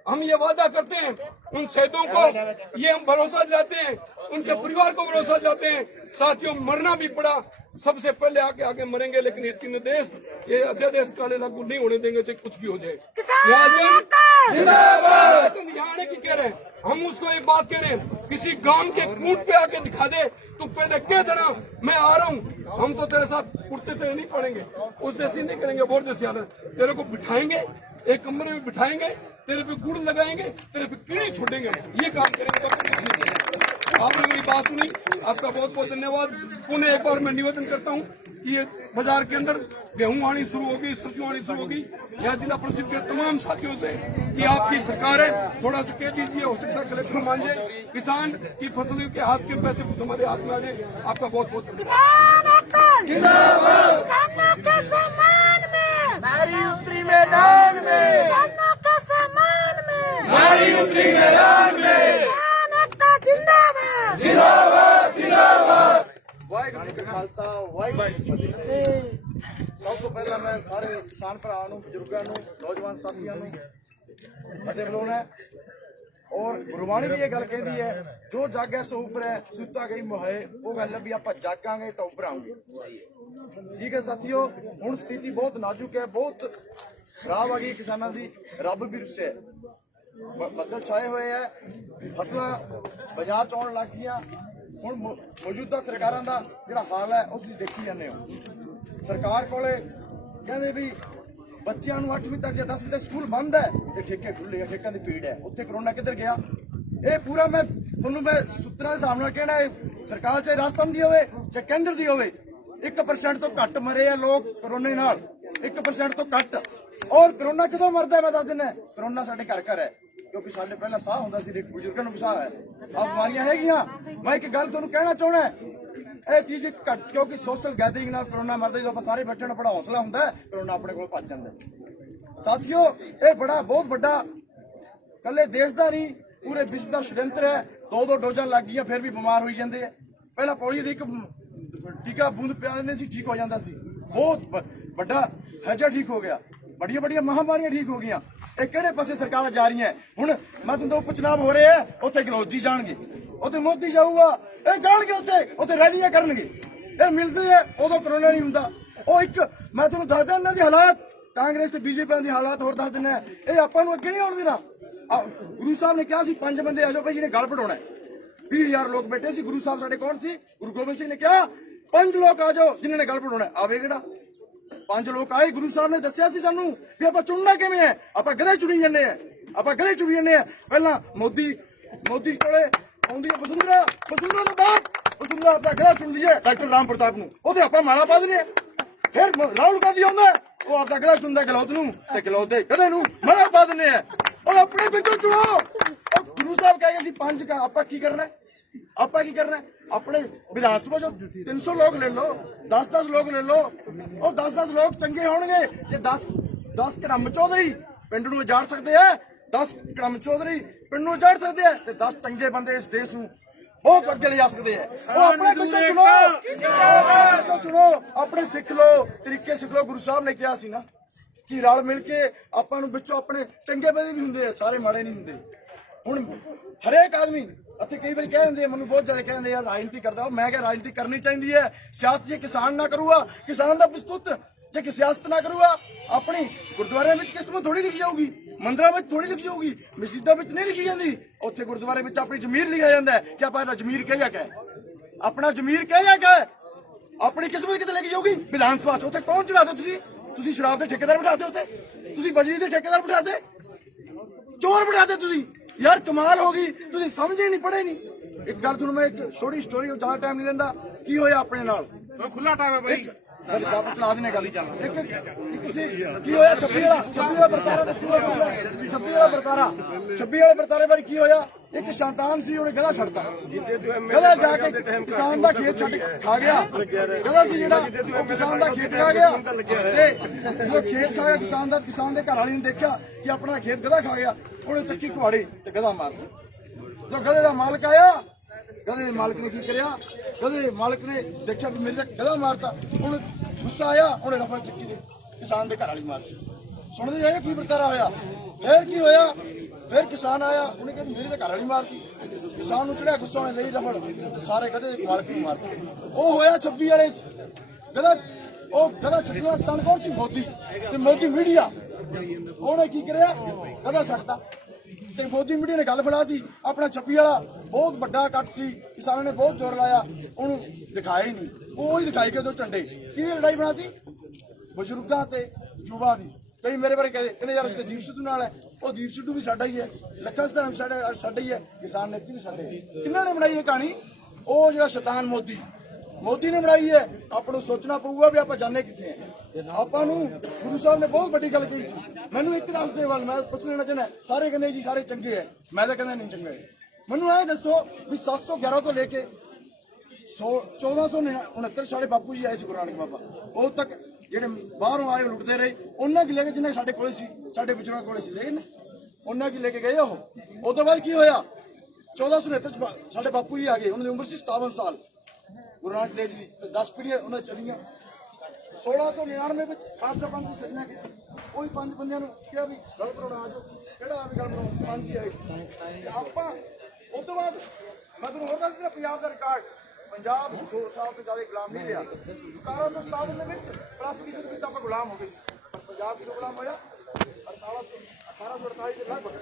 हम ये वादा करते हैं उन शहीदों को, ये हम भरोसा दिलाते हैं, उनके परिवार को भरोसा दिलाते हैं। साथियों, मरना भी पड़ा, सबसे पहले आगे मरेंगे, लेकिन ये तीनों देश ये अध्यादेश काले लागू नहीं होने देंगे, चाहे कुछ भी हो जाए। यहाँ आने की कह रहे हैं, हम उसको एक बात कह रहे हैं, किसी गांव के कूट पे आके दिखा दे, तू पहले कह देना मैं आ रहा हूँ, हम तो तेरे साथ उड़ते तेरे नहीं पड़ेंगे, उस जैसी नहीं करेंगे, बहुत जैसी हालत। तेरे को बिठाएंगे, एक कमरे में बिठाएंगे, तेरे पे गुड़ लगाएंगे, तेरे पे कीड़े छोड़ेंगे, ये काम करेंगे। आपने मेरी बात सुनी, आपका बहुत बहुत धन्यवाद। पुनः एक बार मैं निवेदन करता हूँ कि ये बाजार के अंदर गेहूं आनी शुरू होगी, सरसों आनी शुरू होगी। यहाँ जिला परिषद के तमाम साथियों से कि आपकी सरकार है, थोड़ा सा कह दीजिए, हो सकता है कलेक्टर मान जाए, किसान की फसल के हाथ के पैसे तुम्हारे हाथ में आ जाए। आपका बहुत बहुत धन्यवाद। वाहिगुरू जी का खालसा, वाहिगुरू जी की फतेह। ਤੋਂ ਪਹਿਲਾਂ ਮੈਂ ਸਾਰੇ ਕਿਸਾਨ ਭਰਾਵਾਂ ਨੂੰ, ਬਜ਼ੁਰਗਾਂ ਨੂੰ, ਨੌਜਵਾਨ ਸਾਥੀਆਂ ਨੂੰ ਫਤਿਹ ਬੁਲਾਉਣਾ ਹੈ। ਔਰ ਗੁਰਬਾਣੀ ਵੀ ਇਹ ਗੱਲ ਕਹਿੰਦੀ ਹੈ, ਜੋ ਜਾਗੈ ਸੋ ਉੱਪਰ ਹੈ, ਸੁੱਤਾ ਗਈ ਮੁਹਾਏ। ਉਹ ਗੱਲ ਵੀ ਆਪਾਂ ਜਾਗਾਂਗੇ ਤਾਂ ਉੱਪਰ ਆਵਾਂਗੇ। ਠੀਕ ਹੈ ਸਾਥੀਓ, ਹੁਣ ਸਥਿਤੀ ਬਹੁਤ ਨਾਜ਼ੁਕ ਹੈ, ਬਹੁਤ ਖਰਾਬ ਆ ਗਈ ਕਿਸਾਨਾਂ ਦੀ। ਰੱਬ ਵੀ ਰੁੱਸਿਆ ਹੈ, ਬੱਦਲ ਛਾਏ ਹੋਏ ਹੈ, ਫਸਲਾਂ ਬਾਜ਼ਾਰ ਚ ਆਉਣ ਲੱਗ ਗਈਆਂ। ਹੁਣ ਮੌਜੂਦਾ ਸਰਕਾਰਾਂ ਦਾ ਜਿਹੜਾ ਹਾਲ ਹੈ ਉਹ ਤੁਸੀਂ ਦੇਖੀ ਜਾਂਦੇ ਹੋ। ਸਰਕਾਰ ਕੋਲੇ ਕਹਿੰਦੇ ਵੀ ਬੱਚਿਆਂ ਨੂੰ 8ਵੀਂ ਤੱਕ ਜਾਂ 10ਵੀਂ ਤੱਕ ਸਕੂਲ ਬੰਦ ਹੈ ਤੇ ਠੇਕੇ ਖੁੱਲੇ ਆ, ਠੇਕਿਆਂ ਦੀ ਭੀੜ ਹੈ। ਉੱਥੇ ਕਰੋਨਾ ਕਿੱਧਰ ਗਿਆ? ਇਹ ਪੂਰਾ ਮੈਂ ਸੂਤਰਾਂ ਦੇ ਸਾਹਮਣੇ ਕਹਿਣਾ ਹੈ, ਸਰਕਾਰ ਚਾਹੇ ਰਾਜਸਥਾਨ ਦੀ ਹੋਵੇ ਚਾਹੇ ਕੇਂਦਰ ਦੀ ਹੋਵੇ, 1% ਤੋਂ ਘੱਟ ਮਰੇ ਆ ਲੋਕ ਕਰੋਨੇ ਨਾਲ, 1% ਤੋਂ ਘੱਟ। ਔਰ ਕਰੋਨਾ ਕਦੋਂ ਮਰਦਾ ਮੈਂ ਦੱਸ ਦਿੰਦਾ, ਕਰੋਨਾ ਸਾਡੇ ਘਰ ਘਰ ਹੈ, ਕਿਉਂਕਿ ਸਾਡੇ ਪਹਿਲਾਂ ਸਾਹ ਹੁੰਦਾ ਸੀ, ਬਜ਼ੁਰਗਾਂ ਨੂੰ ਵੀ ਸਾਹ ਹੈ। ਆ ਬਿਮਾਰੀਆਂ ਹੈਗੀਆਂ। ਮੈਂ ਇੱਕ ਗੱਲ ਤੁਹਾਨੂੰ ਕਹਿਣਾ ਚਾਹੁੰਦਾ, ਇਹ ਚੀਜ਼ ਘੱਟ, ਕਿਉਂਕਿ ਸੋਸ਼ਲ ਗੈਦਰਿੰਗ ਨਾਲ ਕਰੋਨਾ ਮਰਦਾ। ਜਦੋਂ ਆਪਾਂ ਸਾਰੇ ਬੈਠਣ ਬੜਾ ਹੌਸਲਾ ਹੁੰਦਾ ਹੈ, ਕਰੋਨਾ ਆਪਣੇ ਕੋਲ ਭੱਜ ਜਾਂਦਾ। ਸਾਥੀਓ, ਇਹ ਬਹੁਤ ਵੱਡਾ ਕੱਲੇ ਦੇਸ਼ ਦਾ ਨਹੀਂ, ਪੂਰੇ ਵਿਸ਼ਵ ਦਾ ਸ਼ਡਯੰਤਰ ਹੈ। 2 ਡੋਜ਼ਾਂ ਲੱਗ ਗਈਆਂ ਫਿਰ ਵੀ ਬਿਮਾਰ ਹੋਈ ਜਾਂਦੇ ਆ। ਪਹਿਲਾਂ ਪੋਲੀਓ ਦੀ ਇੱਕ ਟੀਕਾ ਬੂੰਦ ਪਿਆ ਦਿੰਦੇ ਸੀ, ਠੀਕ ਹੋ ਜਾਂਦਾ ਸੀ। ਬਹੁਤ ਵੱਡਾ ਹੈਜਾ ਠੀਕ ਹੋ ਗਿਆ, ਵੱਡੀਆਂ ਮਹਾਮਾਰੀਆਂ ਠੀਕ ਹੋ ਗਈਆਂ। ਇਹ ਕਿਹੜੇ ਪਾਸੇ ਸਰਕਾਰਾਂ ਜਾ ਰਹੀਆਂ? ਹੁਣ ਮੈਂ ਤੁਹਾਨੂੰ ਉਪ ਚੁਣਾਵ ਹੋ ਰਹੇ ਆ, ਉੱਥੇ ਗਲੋਜੀ ਜਾਣਗੇ, ਉੱਥੇ ਮੋਦੀ ਜਾਊਗਾ, ਇਹ ਜਾਣਗੇ ਉੱਥੇ ਰੈਲੀਆਂ ਕਰਨਗੇ। ਇਹ ਮਿਲਦੇ ਆ, ਉਦੋਂ ਕਰੋਨਾ ਨਹੀਂ ਹੁੰਦਾ। ਉਹ ਇੱਕ ਮੈਂ ਤੁਹਾਨੂੰ ਦੱਸਦਾ ਇਹਨਾਂ ਦੀ ਹਾਲਾਤ, ਕਾਂਗਰਸ ਤੇ ਬੀਜੇਪੀ ਦੀ ਹਾਲਾਤ ਹੋਰ ਦੱਸ ਦਿੰਦਾ। ਇਹ ਆਪਾਂ ਨੂੰ ਅੱਗੇ ਨਹੀਂ ਆਉਣ ਦੇਣਾ। ਗੁਰੂ ਸਾਹਿਬ ਨੇ ਕਿਹਾ ਸੀ 5 ਬੰਦੇ ਆ ਜਾਓ ਭਾਈ ਜਿਹਨੇ ਗੱਲ ਪੜਾਉਣਾ। 20,000 ਲੋਕ ਬੈਠੇ ਸੀ। ਗੁਰੂ ਸਾਹਿਬ ਸਾਡੇ ਕੌਣ ਸੀ? ਗੁਰੂ ਗੋਬਿੰਦ ਸਿੰਘ ਨੇ ਕਿਹਾ 5 ਲੋਕ ਆ ਜਾਓ ਜਿਨ੍ਹਾਂ ਨੇ ਗੱਲ ਪੜਾਉਣਾ। ਆਵੇ ਕਿਹੜਾ? 5 ਲੋਕ ਆਏ। ਗੁਰੂ ਸਾਹਿਬ ਨੇ ਦੱਸਿਆ ਸੀ ਸਾਨੂੰ ਵੀ ਆਪਾਂ ਚੁਣਨਾ ਕਿਵੇਂ ਹੈ। ਆਪਾਂ ਗਧੇ ਚੁਣੀ ਜਾਂਦੇ ਆ, ਪਹਿਲਾਂ ਮੋਦੀ ਕੋਲੇ ਆਉਂਦੀ ਹੈ ਵਸੁੰਧਰਾ ਤੋਂ ਬਾਅਦ ਵਸੁੰਧਰਾ ਆਪਣਾ ਗਧਾ ਚੁਣਦੀ ਹੈ ਡਾਕਟਰ ਰਾਮ ਪ੍ਰਤਾਪ ਨੂੰ, ਉਹਦੇ ਆਪਾਂ ਮਾਲਾ ਪਾ ਦਿੰਦੇ ਆ। ਫਿਰ ਰਾਹੁਲ ਗਾਂਧੀ ਆਉਂਦਾ, ਉਹ ਆਪਦਾ ਗਧਾ ਚੁਣਦਾ ਗਲੌਤ ਨੂੰ, ਤੇ ਗਲੌਤ ਦੇ ਗਧੇ ਨੂੰ ਮਾਲਾ ਪਾ ਦਿੰਦੇ ਆ। ਉਹ ਆਪਣੇ ਵਿੱਚੋਂ ਚੁਣੋ। ਉਹ ਗੁਰੂ ਸਾਹਿਬ ਕਹਿ ਗਏ ਸੀ 5 ਕਾ। ਆਪਾਂ ਕੀ ਕਰਨਾ? ਆਪਣੇ ਵਿਧਾਨ ਸਭਾ ਚੋਂ 300 ਲੋਕ ਲੈ ਲਓ, 10 ਲੋਕ ਲੈ ਲਓ। ਉਹ 10 ਲੋਕ ਚੰਗੇ ਹੋਣਗੇ। ਜੇ 10 ਕੜਮ ਚੌਧਰੀ ਪਿੰਡ ਨੂੰ ਉਜਾੜ ਸਕਦੇ ਆ, 10 ਕੜਮ ਚੌਧਰੀ ਪਿੰਡ ਨੂੰ ਉਜਾੜ ਸਕਦੇ ਆ, ਤੇ 10 ਚੰਗੇ ਬੰਦੇ ਇਸ ਦੇਸ਼ ਨੂੰ ਬਹੁਤ ਅੱਗੇ ਲਿਜਾ ਸਕਦੇ ਆ। ਉਹ ਆਪਣੇ ਵਿੱਚੋਂ ਚੁਣੋ, ਆਪਣੇ ਸਿੱਖ ਲਓ, ਤਰੀਕੇ ਸਿੱਖ ਲਓ। ਗੁਰੂ ਸਾਹਿਬ ਨੇ ਕਿਹਾ ਸੀ ਨਾ ਕਿ ਰਲ ਮਿਲ ਕੇ ਆਪਾਂ ਨੂੰ ਵਿੱਚੋਂ ਆਪਣੇ ਚੰਗੇ ਬੰਦੇ ਵੀ ਹੁੰਦੇ ਆ, ਸਾਰੇ ਮਾੜੇ ਨਹੀਂ ਹੁੰਦੇ। ਹੁਣ ਹਰੇਕ ਆਦਮੀ ਇੱਥੇ ਕਈ ਵਾਰੀ ਕਹਿ ਦਿੰਦੇ, ਮੈਨੂੰ ਬਹੁਤ ਜ਼ਿਆਦਾ ਕਹਿੰਦੇ ਆ ਰਾਜਨੀਤੀ ਕਰਦਾ। ਮੈਂ ਕਿਹਾ ਰਾਜਨੀਤੀ ਕਰਨੀ ਚਾਹੀਦੀ ਹੈ। ਸਿਆਸਤ ਜੇ ਕਿਸਾਨ ਨਾ ਕਰੂਗਾ, ਕਿਸਾਨ ਦਾ ਬਸਤੁੱਤ ਜੇ ਸਿਆਸਤ ਨਾ ਕਰੂਗਾ, ਆਪਣੀ ਗੁਰਦੁਆਰਿਆਂ ਵਿੱਚ ਕਿਸਮਤ ਥੋੜੀ ਲਿਖੀ ਜਾਊਗੀ, ਮੰਦਿਰਾਂ ਵਿੱਚ ਥੋੜੀ ਲਿਖੀ ਜਾਊਗੀ, ਮਸਜਿਦਾਂ ਵਿੱਚ ਨਹੀਂ ਲਿਖੀ ਜਾਂਦੀ। ਉੱਥੇ ਗੁਰਦੁਆਰੇ ਵਿੱਚ ਆਪਣੀ ਜ਼ਮੀਰ ਲਿਖਿਆ ਜਾਂਦਾ ਹੈ ਕਿ ਆਪਾਂ ਜ਼ਮੀਰ ਕਹਿਆ ਕਿ ਆਪਣਾ ਜ਼ਮੀਰ ਕਹਿਆ ਕਿ ਆਪਣੀ ਕਿਸਮਤ ਕਿਤੇ ਲੈ ਕੇ ਜਾਊਗੀ। ਵਿਧਾਨ ਸਭਾ ਚ ਉੱਥੇ ਕੌਣ ਚੜਾ ਦੇ? ਤੁਸੀਂ ਸ਼ਰਾਬ ਦੇ ਠੇਕੇਦਾਰ ਬਿਠਾਦੇ, ਉੱਥੇ ਤੁਸੀਂ ਬਜਰੀ ਦੇ ਠੇਕੇਦਾਰ ਬਿਠਾਦੇ, ਚੋਰ ਬਿਠਾਦੇ ਤੁਸੀਂ। ਯਾਰ ਕਮਾਲ ਹੋ ਗਈ, ਤੁਸੀਂ ਸਮਝੇ ਨਹੀਂ, ਪੜ੍ਹੇ ਨਹੀਂ। ਇੱਕ ਗੱਲ ਤੁਹਾਨੂੰ ਮੈਂ ਇੱਕ ਛੋਟੀ ਸਟੋਰੀ, ਜ਼ਿਆਦਾ ਟਾਈਮ ਨਹੀਂ ਲੈਂਦਾ। ਕੀ ਹੋਇਆ ਆਪਣੇ ਨਾਲ? ਖੁੱਲਾ ਟਾਈਮ ਹੈ ਬਾਈ, ਚਲਾ ਦੇਣੇ ਗੱਲ ਹੀ ਚੱਲ। ਕੀ ਹੋਇਆ? 26 ਵਾਲਾ ਵਰਤਾਰਾ ਦੱਸੂਗਾ। 26 ਵਾਲੇ ਵਰਤਾਰੇ ਬਾਰੇ ਕੀ ਹੋਇਆ? ਇੱਕ ਸ਼ੈਤਾਨ ਸੀ, ਉਹਨੇ ਗਧਾ ਛੱਡਤਾ। ਗਧਾ ਜਾ ਕੇ ਕਿਸਾਨ ਦਾ ਖੇਤ ਛੱਡ ਖਾ ਗਿਆ। ਗਧਾ ਸੀ ਜਿਹੜਾ, ਉਹ ਕਿਸਾਨ ਦਾ ਖੇਤ ਖਾ ਗਿਆ। ਤੇ ਜਦੋਂ ਖੇਤ ਖਾ ਗਿਆ ਕਿਸਾਨ ਦੇ ਘਰ ਵਾਲੀ ਨੇ ਦੇਖਿਆ ਕਿ ਆਪਣਾ ਖੇਤ ਗਧਾ ਖਾ ਗਿਆ। ਉਹਨੇ ਚੱਕੀ ਕੁਹਾੜੀ ਤੇ ਗਧਾ ਮਾਰ ਦਿੱਤਾ। ਜਦੋਂ ਗਧੇ ਦਾ ਮਾਲਕ ਆਇਆ, ਗਧੇ ਦੇ ਮਾਲਕ ਨੇ ਕੀ ਕਰਿਆ? ਗਧੇ ਦੇ ਮਾਲਕ ਨੇ ਦੇਖਿਆ ਵੀ ਮੇਰੇ ਗਧਾ ਮਾਰਤਾ। ਉਹਨੂੰ ਗੁੱਸਾ ਆਇਆ, ਉਹਨੇ ਰਫਲ ਚੱਕੀ ਦੇ ਕਿਸਾਨ ਦੇ ਘਰ ਵਾਲੀ ਮਾਰ ਦਿੱਤੀ। ਸੁਣਦੇ ਜਾਏ ਕੀ ਵਰਤਾਰਾ ਹੋਇਆ। ਫਿਰ ਕੀ ਹੋਇਆ? ਫਿਰ ਕਿਸਾਨ ਆਇਆ, ਉਹਨੇ ਕਿਹਾ ਮੇਰੇ ਤਾਂ ਘਰ ਵਾਲੀ ਮਾਰਤੀ। ਕਿਸਾਨ ਨੂੰ ਚੜਿਆ ਗੁੱਸਾ, ਉਹਨੇ ਲਈ ਰਫਲ ਤੇ ਸਾਰੇ ਗਧੇ ਦੇ ਮਾਲਕ ਨੂੰ ਮਾਰਤੀ। ਉਹ ਹੋਇਆ 26 ਵਾਲੇ ਗਧਾ। ਉਹ ਗਧਾ ਛੱਡਣਾ ਸਥਾਨ ਕੌਣ ਸੀ? ਮੋਦੀ। ਤੇ ਮੋਦੀ ਮੀਡੀਆ ਉਹਨੇ ਕੀ ਕਰਿਆ? ਗਧਾ ਛੱਡਤਾ। ਤੇ ਮੋਦੀ ਮੀਡੀਆ ਨੇ ਗੱਲ ਫੈਲਾਤੀ। ਆਪਣਾ 26 ਵਾਲਾ ਬਹੁਤ ਵੱਡਾ ਕੱਟ ਸੀ, ਕਿਸਾਨਾਂ ਨੇ ਬਹੁਤ ਜ਼ੋਰ ਲਾਇਆ, ਉਹਨੂੰ ਦਿਖਾਇਆ ਹੀ ਨਹੀਂ। ਉਹ ਹੀ ਦਿਖਾਈ ਗਏ ਦੋ ਝੰਡੇ। ਕਿਹਦੀ ਲੜਾਈ ਬਣਾਤੀ? ਬਜ਼ੁਰਗਾਂ ਤੇ ਯੁਵਾ ਦੀ। ਕਈ ਮੇਰੇ ਬਾਰੇ ਕਹਿੰਦੇ ਯਾਰ ਉਸਤੇ ਦੀਪ ਸਿੱਧੂ ਨਾਲ ਹੈ। ਉਹ ਦੀਪ ਸਿੱਧੂ ਵੀ ਸਾਡਾ ਹੀ ਹੈ, ਲੱਖਾ ਸਤਾਨ ਸਾਡਾ ਹੀ ਹੈ, ਕਿਸਾਨ ਨੇਤੀ ਵੀ ਸਾਡੇ। ਕਿਹਨਾਂ ਨੇ ਬਣਾਈ ਇਹ ਕਹਾਣੀ? ਉਹ ਜਿਹੜਾ ਸ਼ੈਤਾਨ ਮੋਦੀ ਨੇ ਬਣਾਈ ਹੈ। ਆਪਾਂ ਨੂੰ ਸੋਚਣਾ ਪਊਗਾ ਵੀ ਆਪਾਂ ਜਾਣੇ ਕਿੱਥੇ ਆ। ਆਪਾਂ ਨੂੰ ਗੁਰੂ ਸਾਹਿਬ ਨੇ ਬਹੁਤ ਵੱਡੀ ਗੱਲ ਕਹੀ ਸੀ। ਮੈਨੂੰ ਇੱਕ ਦੱਸ ਦੇ ਵੱਲ ਮੈਂ ਪੁੱਛ ਲੈਣਾ ਚਾਹੁੰਦਾ। ਸਾਰੇ ਕਹਿੰਦੇ ਜੀ ਸਾਰੇ ਚੰਗੇ ਹੈ, ਮੈਂ ਤਾਂ ਕਹਿੰਦਾ ਨਹੀਂ ਚੰਗੇ। ਮੈਨੂੰ ਇਹ ਦੱਸੋ ਵੀ 711 ਤੋਂ ਲੈ ਕੇ 1469 ਸਾਡੇ ਬਾਪੂ ਜੀ ਆਏ ਸੀ, ਗੁਰੂ ਨਾਨਕ ਬਾਬਾ। ਉਦੋਂ ਤੱਕ ਜਿਹੜੇ ਬਾਹਰੋਂ ਆਏ ਲੁੱਟਦੇ ਰਹੇ। ਉਹਨਾਂ ਕੀ ਲੈ ਕੇ ਜਿੰਨੇ ਸਾਡੇ ਕੋਲੇ ਸੀ, ਸਾਡੇ ਬਜ਼ੁਰਗਾਂ ਕੋਲੇ ਸੀ, ਸਹੀ ਨਾ? ਉਹਨਾਂ ਕੀ ਲੈ ਕੇ ਗਏ ਉਹ। ਉਸ ਤੋਂ ਬਾਅਦ ਕੀ ਹੋਇਆ? 1469 ਸਾਡੇ ਬਾਪੂ ਜੀ ਆ ਗਏ। ਉਹਨਾਂ ਦੀ ਉਮਰ ਸੀ 57 ਸਾਲ। ਗੁਰੂ ਨਾਨਕ ਦੇਵ ਜੀ 10 ਪੀੜ੍ਹੀਆਂ ਉਹਨਾਂ ਚਲੀਆਂ। 1699 ਵਿੱਚ ਖਾਲਸਾ ਪੰਥ ਦੀ ਸਿਰਜਣਾ ਕੀਤੀ। ਉਹੀ 5 ਬੰਦਿਆਂ ਨੂੰ ਕਿਹਾ ਵੀ ਗੱਲ ਬਣਾਉਣਾ ਆ ਜਾਓ, ਕਿਹੜਾ ਵੀ ਗੱਲ ਬਣਾਉ 5 ਹੀ ਆਏ ਸੀ। ਤੇ ਆਪਾਂ ਉਸ ਤੋਂ ਬਾਅਦ ਮੈਂ ਤੁਹਾਨੂੰ ਹੋਰ ਦੱਸ ਦਿਆਂ ਪੰਜਾਬ ਦਾ ਰਿਕਾਰਡ, ਪੰਜਾਬ 100 ਸਾਲ ਤੋਂ ਜ਼ਿਆਦਾ ਗੁਲਾਮ ਨਹੀਂ ਰਿਹਾ। 1757 ਦੇ ਵਿੱਚ ਪਲੱਸ ਦੀ ਵਿੱਚ ਆਪਾਂ ਗੁਲਾਮ ਹੋ ਗਏ ਸੀ, ਪਰ ਪੰਜਾਬ ਕਿਉਂ ਗੁਲਾਮ ਹੋਇਆ? 1848 ਦੇ ਲਗਭਗ।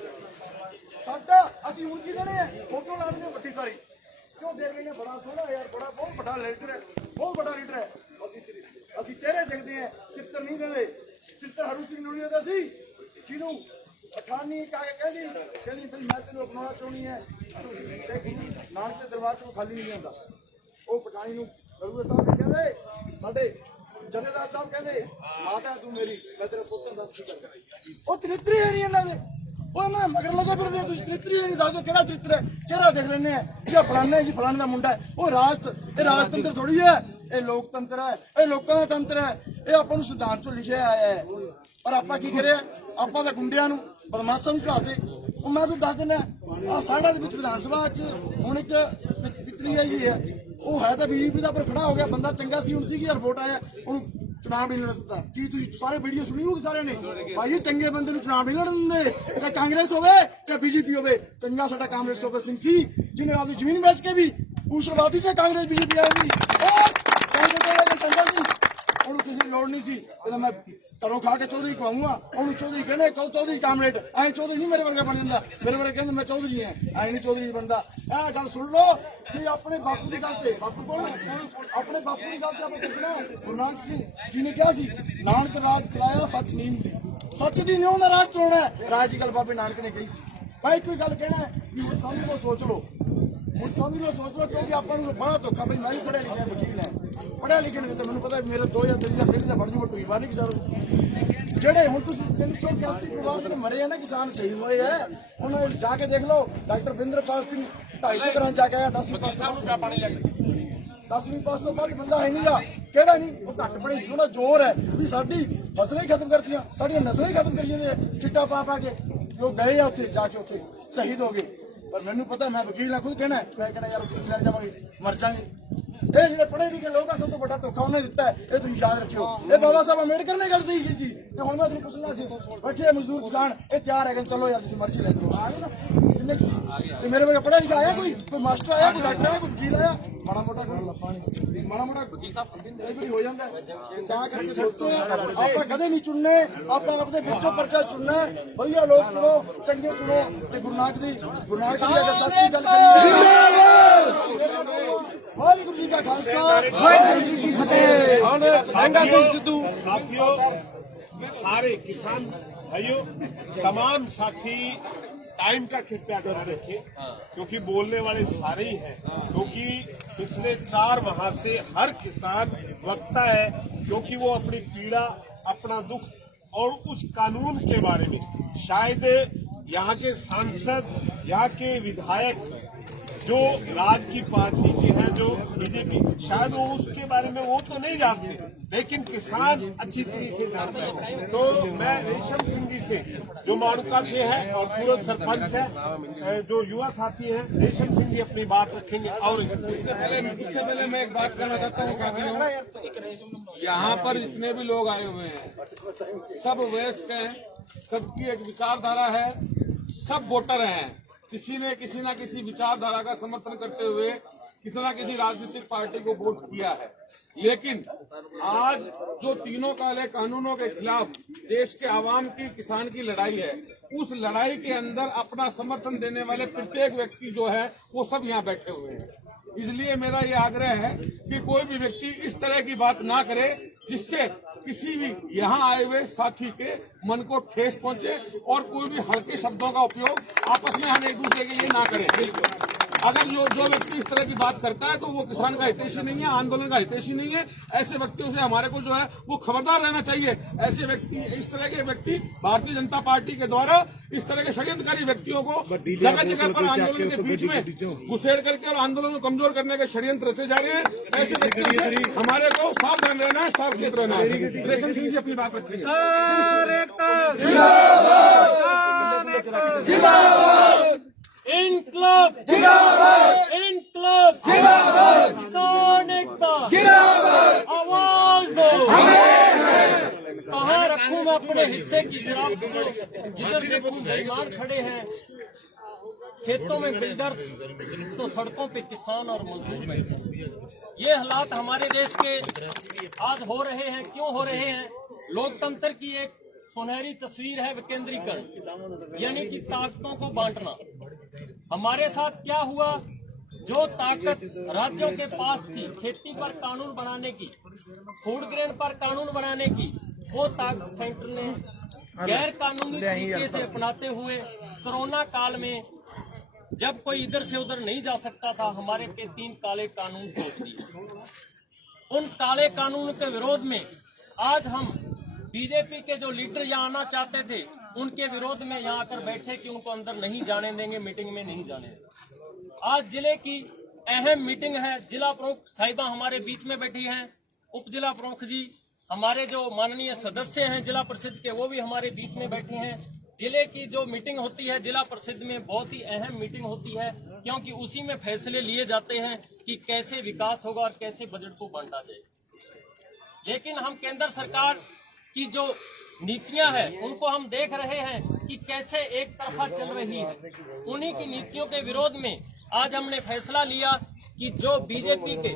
ਸਾਡਾ ਅਸੀਂ ਹੁਣ ਕੀ ਦੇਣੇ ਆ? ਫੋਟੋ ਲਾ ਦਿੰਦੇ ਵੱਡੀ ਸਾਰੀ, ਕਿਉਂ ਦੇਖ ਰਹੇ ਨੇ? ਬੜਾ ਸੋਹਣਾ ਯਾਰ, ਬੜਾ ਬਹੁਤ ਵੱਡਾ ਲੀਡਰ ਹੈ, ਬਹੁਤ ਵੱਡਾ ਲੀਡਰ ਹੈ। ਅਸੀਂ ਚਿਹਰੇ ਦੇਖਦੇ ਆ, ਚਿੱਤਰ ਨਹੀਂ ਦੇਵੇ। ਚਿੱਤਰ ਹਰੂ ਸਿੰਘ ਨੂਰੀਆ ਦਾ ਸੀ, ਜਿਹਨੂੰ ਪਠਾਨੀ ਕਹਿੰਦੀ ਬਈ ਮੈਂ ਤੈਨੂੰ ਅਪਣਾਉਣਾ ਚਾਹੁੰਦੀ ਹੈ, ਨਾਨਕ ਦੇ ਦਰਬਾਰ ਚੋਂ ਖਾਲੀ ਨਹੀਂ ਆਉਂਦਾ। ਉਹ ਪਠਾਨੀ ਨੂੰ ਗੁਰੂ ਸਾਹਿਬ ਕਹਿੰਦੇ, ਸਾਡੇ ਜਥੇਦਾਰ ਸਾਹਿਬ ਕਹਿੰਦੇ ਮਾਤਾ ਤੂੰ ਮੇਰੀ, ਮੈਂ ਤੇਰੇ ਪੁੱਤ ਦੱਸ ਕੀ ਕਰ। ਉਹ ਚਰਿੱਤਰ ਹੈ ਨਹੀਂ ਇਹਨਾਂ ਦੇ, ਉਹ ਇਹਨਾਂ ਦੇ ਮਗਰ ਲੱਗੇ ਫਿਰਦੇ। ਤੁਸੀਂ ਚਰਿੱਤਰ ਹੀ ਨਹੀਂ ਦੱਸੋ ਕਿਹੜਾ ਚਰਿੱਤਰ ਹੈ? ਚਿਹਰਾ ਦੇਖ ਲੈਂਦੇ ਆ ਜਾਂ ਫਲਾਣੇ ਜੀ ਫਲਾਣੇ ਦਾ ਮੁੰਡਾ ਹੈ। ਉਹ ਇਹ ਰਾਜਤੰਤਰ ਥੋੜੀ ਹੈ, ਇਹ ਲੋਕਤੰਤਰ ਹੈ, ਇਹ ਲੋਕਾਂ ਦਾ ਤੰਤਰ ਹੈ। ਇਹ ਆਪਾਂ ਨੂੰ ਸਿਧਾਂਤ ਚੋਂ ਲਿਖਿਆ ਆਇਆ ਹੈ। ਪਰ ਆਪਾਂ ਕੀ ਕਰਿਆ? ਆਪਾਂ ਤਾਂ ਗੁੰਡਿਆਂ ਨੂੰ ਬਦਮਾਸ਼ਾਂ ਨੂੰ ਚੜਾਤੇ। ਉਹ ਮੈਂ ਤੁਹਾਨੂੰ ਦੱਸ ਦਿੰਦਾ, ਆਹ ਸਾਡਾ ਦੇ ਵਿੱਚ ਵਿਧਾਨ ਸਭਾ 'ਚ ਹੁਣ ਇੱਕ ਪਿਛਲੀ ਆਈ ਹੈ, ਉਹ ਹੈ ਤਾਂ BJP ਦਾ, ਪਰ ਖੜਾ ਹੋ ਗਿਆ। ਬੰਦਾ ਚੰਗਾ ਸੀ, ਹੁਣ 30,000 ਵੋਟ ਆਇਆ, ਉਹਨੂੰ ਚੁਣਾਵ ਨਹੀਂ ਲੜਨ ਦਿੱਤਾ। ਕੀ ਤੁਸੀਂ ਸਾਰੇ ਵੀਡੀਓ ਸੁਣੀ ਹੋਊਗੀ ਸਾਰਿਆਂ ਨੇ? ਭਾਈ ਚੰਗੇ ਬੰਦੇ ਨੂੰ ਚੁਣਾਵ ਨਹੀਂ ਲੜਨ ਦਿੰਦੇ, ਚਾਹੇ ਕਾਂਗਰਸ ਹੋਵੇ ਚਾਹੇ BJP ਹੋਵੇ। ਚੰਗਾ ਸਾਡਾ ਕਾਂਗਰਸ ਤੋਂ ਸਿੰਘ ਸੀ, ਜਿਹਨੇ ਆਪਣੀ ਜ਼ਮੀਨ ਵੇਚ ਕੇ ਵੀ ਕੂਸ਼ਲਵਾਦੀ से कांग्रेस BJP आई थी, ਉਹਨੂੰ ਕਿਸੇ ਦੀ ਲੋੜ ਨਹੀਂ ਸੀ। ਕਹਿੰਦਾ ਮੈਂ ਘਰੋਂ ਖਾ ਕੇ ਚੌਧਰੀ ਕਹਾਉਂਗਾ, ਉਹਨੂੰ ਚੌਧਰੀ ਕਹਿੰਦੇ ਕਹੋ ਚੌਧਰੀ ਕਾਮਰੇਡ। ਐਂ ਚੌਧਰੀ ਨਹੀਂ ਮੇਰੇ ਵਰਗਾ ਬਣ ਜਾਂਦਾ, ਮੇਰੇ ਵਰਗਾ ਕਹਿੰਦੇ ਮੈਂ ਚੌਧਰੀ ਹਾਂ, ਐਂ ਨਹੀਂ ਚੌਧਰੀ ਬਣਦਾ। ਇਹ ਗੱਲ ਸੁਣ ਲਓ ਕਿ ਆਪਣੇ ਬਾਪੂ ਦੀ ਗੱਲ ਤੇ, ਬਾਪੂ ਕੋਲ ਆਪਣੇ ਬਾਪੂ ਦੀ ਗੱਲ ਤੇ ਆਪਾਂ ਪੁੱਛਣਾ। ਗੁਰੂ ਨਾਨਕ ਸਿੰਘ ਜੀ ਨੇ ਕਿਹਾ ਸੀ, ਨਾਨਕ ਰਾਜ ਚਲਾਇਆ ਸੱਚ ਨੀਮ ਦੀ, ਸੱਚ ਦੀ ਨਿਉ ਦਾ ਰਾਜ ਚਲਾਉਣਾ। ਰਾਜ ਦੀ ਗੱਲ ਬਾਬੇ ਨਾਨਕ ਨੇ ਕਹੀ ਸੀ। ਭਾਈ ਕੋਈ ਗੱਲ ਕਹਿਣਾ ਵੀ ਹੁਣ ਸਮਝ ਲਓ, ਸੋਚ ਲਓ, ਹੁਣ ਸਮਝ ਲਓ, ਸੋਚ ਲਓ, ਕਿਉਂਕਿ ਆਪਾਂ ਨੂੰ ਬੜਾ ਧੋਖਾ। ਬਈ ਮੈਂ ਵੀ ਪੜ੍ਹਿਆ ਲਿਖਿਆ ਵਕੀਲ ਹੈ, ਪੜ੍ਹਿਆ ਲਿਖਿਆ ਨਹੀਂ ਤਾਂ ਮੈਨੂੰ ਪਤਾ ਮੇਰੇ 2003 ਦਾ ਪਹਿਲੀ ਦਾ ਬਣ ਜੂਗਾ ਟੂਈ ਬਾਹਰ ਨਹੀਂ ਕਿਸਾਨ। ਜਿਹੜੇ ਹੁਣ ਤੁਸੀਂ 381 ਪਰਿਵਾਰ ਜਿਹੜੇ ਮਰੇ ਆ ਨਾ, ਕਿਸਾਨ ਸ਼ਹੀਦ ਹੋਏ ਆ, ਹੁਣ ਜਾ ਕੇ ਦੇਖ ਲਓ। ਡਾਕਟਰ ਬਿੰਦਰਪਾਲ ਸਿੰਘ 250 ਗ੍ਰਾਮ ਜਾ ਕੇ ਆਇਆ, 10ਵੀਂ ਪਾਸ ਤੋਂ ਬਾਅਦ ਬੰਦਾ ਹੈ ਨਹੀਂਗਾ। ਕਿਹੜਾ ਨਹੀਂ, ਉਹ ਘੱਟ ਪੜ੍ਹੇ ਸੀ, ਉਹਦਾ ਜ਼ੋਰ ਹੈ ਵੀ ਸਾਡੀ ਫਸਲਾਂ ਹੀ ਖਤਮ ਕਰਤੀਆਂ, ਸਾਡੀਆਂ ਨਸਲਾਂ ਹੀ ਖਤਮ ਕਰੀ ਜਾਂਦੇ ਚਿੱਟਾ ਪਾ ਪਾ ਕੇ। ਉਹ ਗਏ ਆ ਉੱਥੇ ਜਾ ਕੇ, ਉੱਥੇ ਸ਼ਹੀਦ ਹੋ ਗਏ। ਪਰ ਮੈਨੂੰ ਪਤਾ, ਮੈਂ ਵਕੀਲ ਨਾਲ ਖੁਦ ਕਹਿਣਾ, ਮੈਂ ਕਹਿਣਾ ਯਾਰ ਉੱਥੇ ਲੈ ਜਾਵਾਂਗੇ, ਮਰ ਜਾਵਾਂਗੇ। ਇਹ ਜਿਹੜੇ ਪੜ੍ਹੇ ਲਿਖੇ ਲੋਕ ਆ, ਸਭ ਤੋਂ ਵੱਡਾ ਧੋਖਾ ਉਹਨੇ ਦਿੱਤਾ ਹੈ, ਇਹ ਤੁਸੀਂ ਯਾਦ ਰੱਖਿਓ। ਇਹ ਬਾਬਾ ਸਾਹਿਬ ਅੰਬੇਡਕਰ ਨੇ ਗੱਲ ਸਹੀ ਕੀਤੀ ਸੀ। ਤੇ ਹੁਣ ਮੈਂ ਤੁਹਾਨੂੰ ਪੁੱਛਣਾ ਸੀ, ਬੈਠੇ ਮਜ਼ਦੂਰ ਕਿਸਾਨ ਇਹ ਤਿਆਰ ਹੈਗੇ, ਚਲੋ ਯਾਰ ਜਿੱਥੇ ਮਰਜ਼ੀ ਲੈ ਜਾਓ। ਆ ਗਏ ਨਾ ਕਿੰਨੇ ਸੀ? ਤੇ ਮੇਰੇ ਵਰਗਾ ਪੜ੍ਹਿਆ ਲਿਖਿਆ ਆਇਆ, ਕੋਈ ਮਾਸਟਰ ਆਇਆ, ਕੋਈ ਡਾਕਟਰ ਆਇਆ, ਕੋਈ ਵਕੀਲ ਆਇਆ? ਮਾੜਾ ਮੋਟਾ ਵਕੀਲ ਸਾਹਿਬ ਕਈ ਵਾਰੀ ਹੋ ਜਾਂਦਾ। ਤਾਂ ਕਰਕੇ ਸੋਚੋ, ਆਪਾਂ ਕਦੇ ਨਹੀਂ ਚੁਣਨੇ, ਆਪਾਂ ਆਪਦੇ ਵਿੱਚੋਂ ਪਰਚਾ ਚੁਣਨਾ। ਵਧੀਆ ਲੋਕ ਚੁਣੋ, ਚੰਗੇ ਚੁਣੋ। ਤੇ ਗੁਰੂ ਨਾਨਕ ਦੀ ਅਗਰ ਸੱਚ ਦੀ ਗੱਲ ਕਰੀਏ, ਵਾਹਿਗੁਰੂ ਜੀ का खालसा, वाहिगुरु जी की फतेह। सांगा सिंह सिद्धू साथियों, सारे किसान भाइयों, तमाम साथी टाइम का कृपया ध्यान रखें, क्योंकि बोलने वाले सारे ही हैं। क्योंकि पिछले 4 माह से हर किसान वक्ता है, क्योंकि वो अपनी पीड़ा, अपना दुख और उस कानून के बारे में शायद यहाँ के सांसद, यहाँ के विधायक जो राज की पार्टी के हैं, जो बीजेपी, शायद वो उसके बारे में वो तो नहीं जानते, लेकिन किसान अच्छी तरह से जानते हैं। तो मैं रेशम सिंह जी से, जो मानुका से है और पूर्व सरपंच है, जो युवा साथी हैं, रेशम सिंह जी अपनी बात रखेंगे। और इससे पहले मैं एक बात कहना चाहता हूँ साथियों, यहाँ पर जितने भी लोग आए हुए हैं सब वयस्क हैं, सबकी एक विचारधारा है, सब वोटर हैं। किसी ने किसी ना किसी विचारधारा का समर्थन करते हुए किसी ना किसी राजनीतिक पार्टी को वोट किया है। लेकिन आज जो तीनों काले कानूनों के खिलाफ देश के आवाम की, किसान की लड़ाई है, उस लड़ाई के अंदर अपना समर्थन देने वाले प्रत्येक व्यक्ति जो है वो सब यहाँ बैठे हुए हैं। इसलिए मेरा ये आग्रह है कि कोई भी व्यक्ति इस तरह की बात ना करे जिससे किसी भी यहाँ आए हुए साथी के मन को ठेस पहुंचे, और कोई भी हल्के शब्दों का उपयोग आपस में हम एक दूसरे के लिए ना करें। बिल्कुल, अगर जो व्यक्ति इस तरह की बात करता है तो वो किसान का हितैषी नहीं है, आंदोलन का हितैषी नहीं है। ऐसे व्यक्तियों से हमारे को जो है वो खबरदार रहना चाहिए। ऐसे व्यक्ति, इस तरह के व्यक्ति भारतीय जनता पार्टी के द्वारा इस तरह के षड्यंत्रकारी व्यक्तियों को जगह जगह पर आंदोलन के बीच में घुसेड़ करके और आंदोलन को कमजोर करने के षड्यंत्र रचे जा रहे हैं। ऐसे व्यक्तियों से हमारे को सावधान रहना है, सावचेत रहना है। रेशम सिंह जी अपनी बात रखेंगे। इनकलाब जिंदाबाद, इनकलाब जिंदाबाद जिंदाबाद, किसान एकता जिंदाबाद, आवाज दो। कहाँ रखूं मैं अपने हिस्से की शराब को, जिधर देखूं बेईमान खड़े हैं, खेतों में बिल्डर्स तो सड़कों पे किसान और मजदूर बैठे हैं। ये हालात हमारे देश के आज हो रहे हैं। क्यों हो रहे हैं? लोकतंत्र की एक सुनहरी तस्वीर है विकेंद्रीकरण, यानी कि ताकतों को बांटना। हमारे साथ क्या हुआ? जो ताकत राज्यों के पास थी खेती पर कानून बनाने की, फूड ग्रेन पर कानून बनाने की, वो ताकत सेंटर ने गैर कानूनी तरीके से अपनाते हुए कोरोना काल में जब कोई इधर से उधर नहीं जा सकता था, हमारे पे 3 काले कानून थोप दिए। उन काले कानून के विरोध में आज हम बीजेपी के जो लीडर यहाँ आना चाहते थे, उनके विरोध में यहाँ आकर बैठे कि उनको अंदर नहीं जाने देंगे, मीटिंग में नहीं जाने देंगे। आज जिले की अहम मीटिंग है, जिला प्रमुख साहिबा हमारे बीच में बैठी हैं, उप जिला प्रमुख जी, हमारे जो माननीय सदस्य हैं जिला परिषद के, वो भी हमारे बीच में बैठे हैं। जिले की जो मीटिंग होती है जिला परिषद में, बहुत ही अहम मीटिंग होती है, क्योंकि उसी में फैसले लिए जाते हैं कि कैसे विकास होगा और कैसे बजट को बांटा जाए। लेकिन हम केंद्र सरकार की जो नीतियां हैं उनको हम देख रहे हैं कि कैसे एक तरफा चल रही है। उन्हीं की नीतियों के विरोध में आज हमने फैसला लिया कि जो बीजेपी के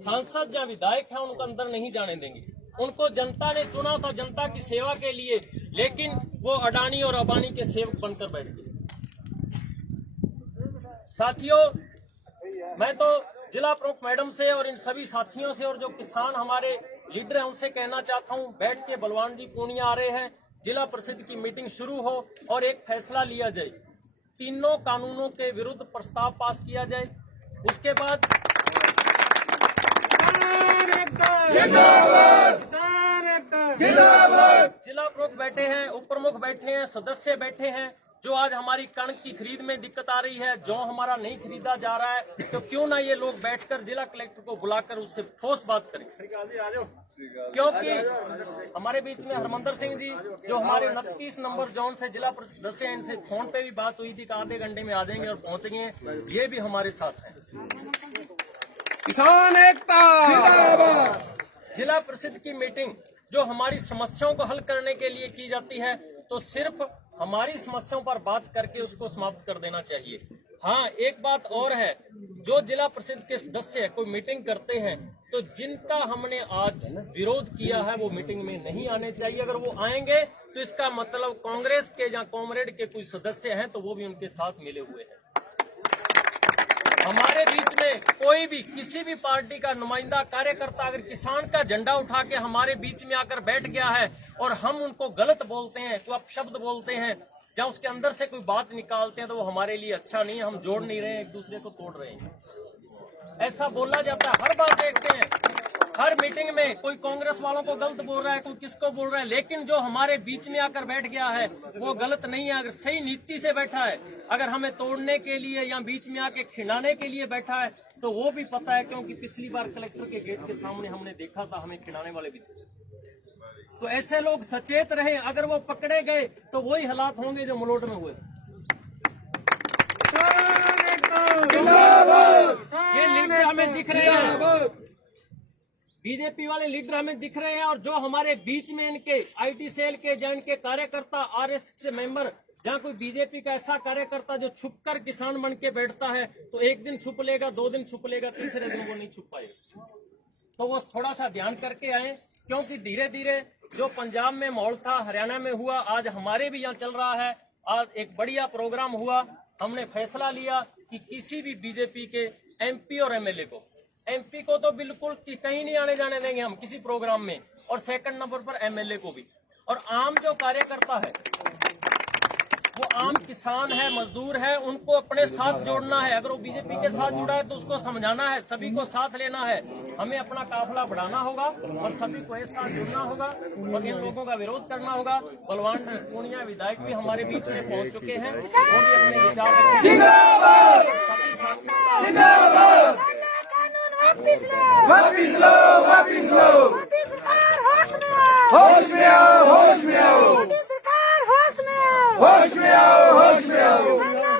सांसद या विधायक हैं उनको अंदर नहीं जाने देंगे। उनको जनता ने चुना था जनता की सेवा के लिए, लेकिन वो अडानी और अंबानी के सेवक बनकर बैठ गए। साथियों, मैं तो जिला प्रमुख मैडम से और इन सभी साथियों से और जो किसान हमारे लीडर हैं उनसे कहना चाहता हूं, बैठ के बलवान जी पूर्णिया आ रहे हैं, जिला परिषद की मीटिंग शुरू हो और एक फैसला लिया जाए, तीनों कानूनों के विरुद्ध प्रस्ताव पास किया जाए। उसके बाद जिला प्रमुख बैठे हैं, उप प्रमुख बैठे हैं, सदस्य बैठे हैं। जो आज हमारी कणक की खरीद में दिक्कत आ रही है, जो हमारा नहीं खरीदा जा रहा है, तो क्यों ना ये लोग बैठकर जिला कलेक्टर को बुलाकर उससे ठोस बात करें। क्योंकि हमारे बीच में हरमंदर सिंह जी जो हमारे 29 नंबर जोन से जिला परिषद सदस्य हैं, इनसे फोन पे भी बात हुई थी कि आधे घंटे में आ जाएंगे और पहुंचेंगे, ये भी हमारे साथ हैं। किसान एकता जिला परिषद की मीटिंग जो हमारी समस्याओं को हल करने के लिए की जाती है, तो सिर्फ हमारी समस्याओं पर बात करके उसको समाप्त कर देना चाहिए। हाँ, एक बात और है, जो जिला परिषद के सदस्य कोई मीटिंग करते हैं तो जिनका हमने आज विरोध किया है वो मीटिंग में नहीं आने चाहिए। अगर वो आएंगे तो इसका मतलब कांग्रेस के या कॉमरेड के कोई सदस्य हैं तो वो भी उनके साथ मिले हुए हैं। हमारे बीच में कोई भी किसी भी पार्टी का नुमाइंदा कार्यकर्ता अगर किसान का झंडा उठा के हमारे बीच में आकर बैठ गया है और हम उनको गलत बोलते हैं, कोई अपशब्द बोलते हैं या उसके अंदर से कोई बात निकालते हैं, तो वो हमारे लिए अच्छा नहीं है। हम जोड़ नहीं रहे हैं, एक दूसरे को तोड़ रहे हैं, ऐसा बोला जाता है। हर बार देखते हैं, हर मीटिंग में कोई कांग्रेस वालों को गलत बोल रहा है, कोई किसको बोल रहा है, लेकिन जो हमारे बीच में आकर बैठ गया है वो गलत नहीं है। अगर सही नीति से बैठा है, अगर हमें तोड़ने के लिए या बीच में आके खिलाने के लिए बैठा है, तो वो भी पता है, क्योंकि पिछली बार कलेक्टर के गेट के सामने हमने देखा था, हमें खिलाने वाले भी थे। तो ऐसे लोग सचेत रहे, अगर वो पकड़े गए तो वही हालात होंगे जो मलोट में हुए। ये लीडर हमें दिख रहे हैं, बीजेपी वाले लीडर हमें दिख रहे हैं, और जो हमारे बीच में इनके आईटी सेल के या इनके कार्यकर्ता, आरएसएस के मेंबर, जहाँ कोई बीजेपी का ऐसा कार्यकर्ता जो छुपकर किसान बन के बैठता है, तो एक दिन छुप लेगा, 2 दिन छुप लेगा, तीसरे दिन वो नहीं छुप पाएगा। तो वो थोड़ा सा ध्यान करके आए, क्योंकि धीरे धीरे जो पंजाब में माहौल था, हरियाणा में हुआ, आज हमारे भी यहाँ चल रहा है। आज एक बढ़िया प्रोग्राम हुआ, हमने फैसला लिया कि किसी भी बीजेपी के एमपी और एमएलए को, एमपी को तो बिल्कुल कहीं नहीं आने जाने देंगे हम किसी प्रोग्राम में, और सेकंड नंबर पर एमएलए को भी। और आम जो कार्यकर्ता है, वो आम किसान है, मजदूर है, उनको अपने साथ जोड़ना है। अगर वो बीजेपी के साथ जुड़ा है तो उसको समझाना है, सभी को साथ लेना है। हमें अपना काफिला बढ़ाना होगा और सभी को एक साथ जुड़ना होगा और इन लोगों का विरोध करना होगा। बलवान जी पूर्णिया विधायक भी हमारे बीच में पहुंच चुके हैं, वो भी अपने विचार रखेंगे। सभी साथियों वापिस लो, वापिस लो, मोदी सरकार होश में आओ, होश में आओ, होश में आओ, मोदी सरकार होश में आओ, होश में आओ, होश में आओ,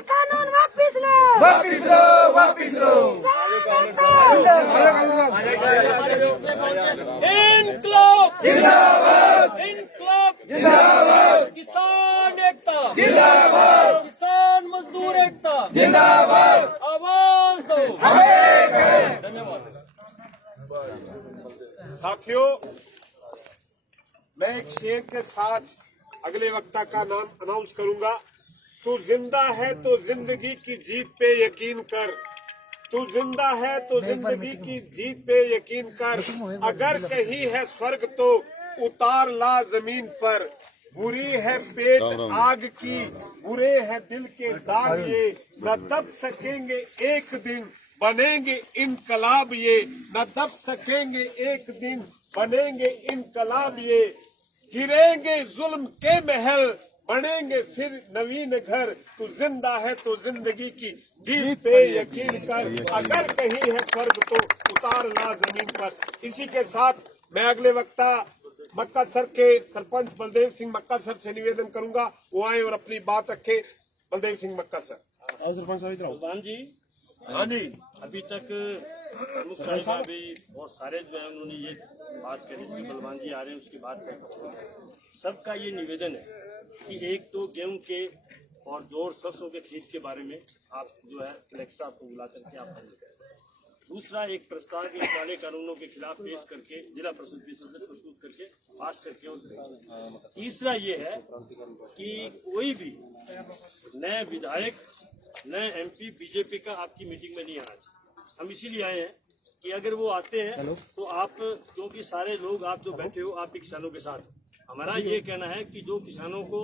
कानून वापिस लो, वापिस लो वापिस लो इनकलाब जिंदाबाद, इनकलाब जिंदाबाद, किसान एकता जिंदाबाद, किसान मजदूर एकता जिंदाबाद, आवाज दो धन्यवाद। साथियों, मैं एक शेर के साथ अगले वक्ता का नाम अनाउंस करूंगा। तू जिंदा है तो जिंदगी की जीत पे यकीन कर, तू जिंदा है तो जिंदगी की जीत पे यकीन कर, अगर कहीं है स्वर्ग तो उतार ला जमीन पर, बुरी है पेट आग की, बुरे हैं दिल के दाग ये, न दब सकेंगे एक दिन बनेंगे इनकलाब ये, न दब सकेंगे एक दिन बनेंगे इनकलाब ये, गिरेंगे जुल्म के महल बनेंगे फिर नवीन घर, तू जिंदा है तो जिंदगी की जीत पे यकीन कर, अगर कहीं है स्वर्ग तो उतार ला जमीन पर। इसी के साथ मैं अगले वक्ता मक्का सर के सरपंच बलदेव सिंह मक्का सर से निवेदन करूंगा, वो आए और अपनी बात रखे। बलदेव सिंह मक्का सर। भगवान जी, हाँ जी, अभी तक प्रमुख साहिब भी बहुत सारे जो है उन्होंने ये बात करी कि बलवान जी आ रहे हैं उसकी बात करें। सबका ये निवेदन है कि एक तो गेहूं के और जोर सरसों के खरीद के बारे में आप जो है कलेक्टर साहब को बुला करके आप करें। दूसरा, एक प्रस्ताव के काले कानूनों के खिलाफ पेश करके जिला परिषद प्रस्तुत करके पास करके और तीसरा ये है कि कोई भी नए विधायक नए एमपी बीजेपी का आपकी मीटिंग में नहीं आना चाहिए। हम इसीलिए आए हैं कि अगर वो आते हैं तो आप, क्योंकि सारे लोग आप जो बैठे हो आप किसानों के साथ, हमारा ये कहना है कि जो किसानों को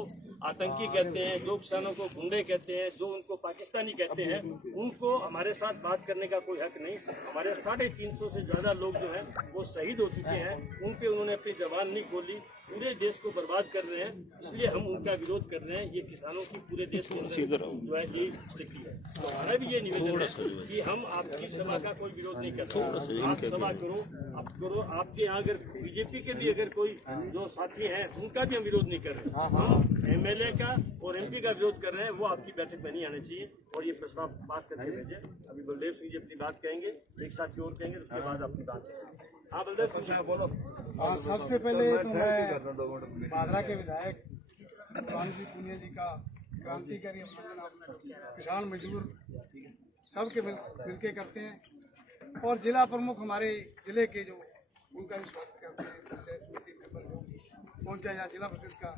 आतंकी कहते हैं, जो किसानों को गुंडे कहते हैं, जो उनको पाकिस्तानी कहते हैं, उनको हमारे साथ बात करने का कोई हक नहीं। हमारे 350 से ज्यादा लोग जो हैं वो शहीद हो चुके हैं, उन पे उन्होंने अपनी जबान नहीं खोली, पूरे देश को बर्बाद कर रहे हैं, इसलिए हम उनका विरोध कर रहे हैं। ये किसानों की पूरे देश के अंदर जो है ये स्थिति है। तो हमारा भी ये निवेदन है कि हम आपकी सभा का कोई विरोध नहीं करते, आप सभा करो, आप करो। आपके यहाँ अगर बीजेपी के भी अगर कोई जो साथी हैं उनका भी हम विरोध नहीं कर रहे, हम एमएलए का और एमपी का विरोध कर रहे हैं, वो आपकी बैठक में नहीं आने चाहिए और ये प्रस्ताव पास करके भेजे। अभी बलदेव सिंह जी अपनी बात कहेंगे, एक साथ की और कहेंगे, उसके बाद अपनी बात कहेंगे। हाँ बलदेव सिंह बोलो। सबसे पहले तो मैं बादरा के विधायक भगवान जी पुनिया जी का क्रांतिकारी किसान मजदूर सबके मिलके करते हैं और जिला प्रमुख हमारे जिले के जो उनका भी स्वागत करते हैं, पंचायत समिति मेंबर जो पहुंचा या जिला परिषद का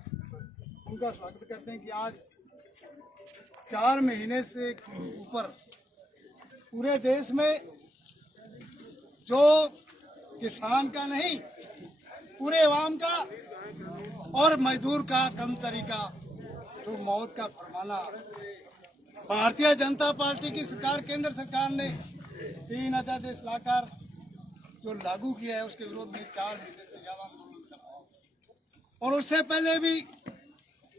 उनका स्वागत करते हैं कि आज 4 महीने से ऊपर पूरे देश में जो किसान का नहीं पूरे अवाम का और मजदूर का कर्मचारी का जो मौत का फरमाना भारतीय जनता पार्टी की सरकार, केंद्र सरकार ने 3 अध्यादेश लाकर जो लागू किया है उसके विरोध में 4 महीने से ज्यादा आंदोलन चल रहा है। और उससे पहले भी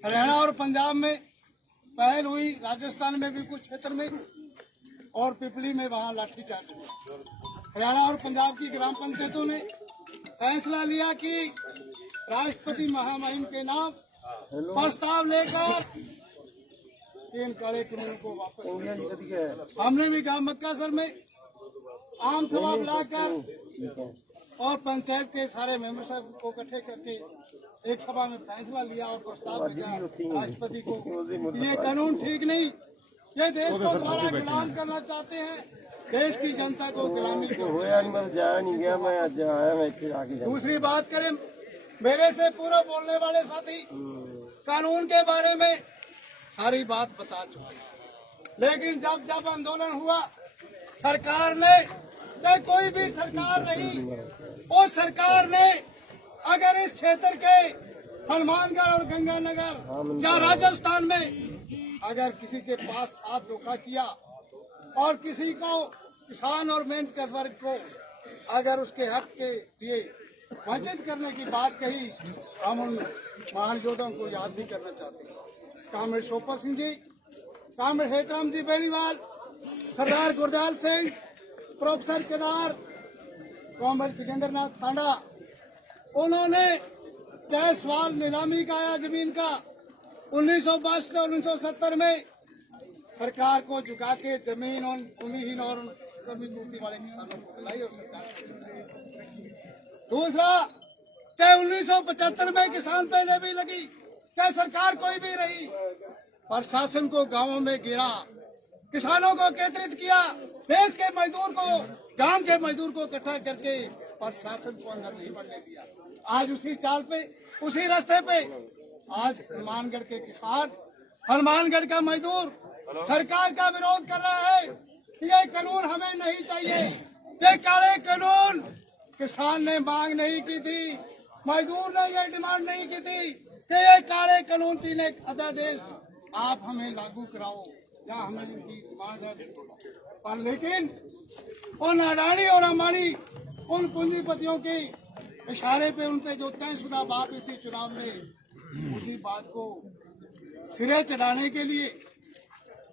हरियाणा और पंजाब में पहल हुई, राजस्थान में भी कुछ क्षेत्र में और पिपली में वहाँ लाठीचार्ज हुआ। हरियाणा और पंजाब की ग्राम पंचायतों ने फैसला लिया कि राष्ट्रपति महामहिम के नाम प्रस्ताव लेकर इन काले कानून को वापस। हमने भी गांव मक्कासर में आम सभा बुलाकर और पंचायत के सारे मेंबर साहब को इकट्ठे करके एक सभा में फैसला लिया और प्रस्ताव भेजा राष्ट्रपति को। ये कानून ठीक नहीं, ये देश को दोबारा गुलाम करना चाहते हैं, देश की जनता को गुलामी दूसरी बात करें, मेरे से पूरा बोलने वाले साथी कानून के बारे में सारी बात बता चुके, लेकिन जब आंदोलन हुआ सरकार ने, चाहे कोई भी सरकार नहीं, उस सरकार ने अगर इस क्षेत्र के हनुमानगढ़ और गंगानगर या राजस्थान में अगर किसी के पास साथ धोखा किया और किसी को किसान और मेहनत कश वर्ग को अगर उसके हक के लिए वंचित करने की बात कही, हम उन महान योद्धाओं को याद भी करना चाहते हैं। कामरेड सोपा सिंह जी, कामरेड हेतराम जी बेनीवाल, सरदार गुरदयाल सिंह, प्रोफेसर केदार, कामरेड जोगेंद्र नाथ थांडा, उन्होंने चाहे सवाल नीलामी का या जमीन का 1962 और 1970 में सरकार को झुका के जमीन और भूमिहीन और जमीन पूर्ति वाले किसानों को दिलाई और सरकार को झुकाई। दूसरा, चाहे 1975 में किसान पहले भी लगी, चाहे सरकार कोई भी रही, प्रशासन को गांवों में गिरा, किसानों को एकत्रित किया, देश के मजदूर को, गांव के मजदूर को इकट्ठा करके प्रशासन को अंदर नहीं बढ़ने दिया। आज उसी चाल पे, उसी रास्ते पे आज हनुमानगढ़ के किसान, हनुमानगढ़ का मजदूर सरकार का विरोध कर रहा है कि ये कानून हमें नहीं चाहिए। ये काले कानून किसान ने मांग नहीं की थी, मजदूर ने ये डिमांड नहीं की थी कि ये काले कानून 3 अध्यादेश आप हमें लागू कराओ, या हमें इनकी डिमांड है। पर लेकिन उन अडानी और अंबानी, उन पूंजीपतियों के इशारे पे, उन पे जो तयशुदा बात हुई थी चुनाव में, उसी बात को सिरे चढ़ाने के लिए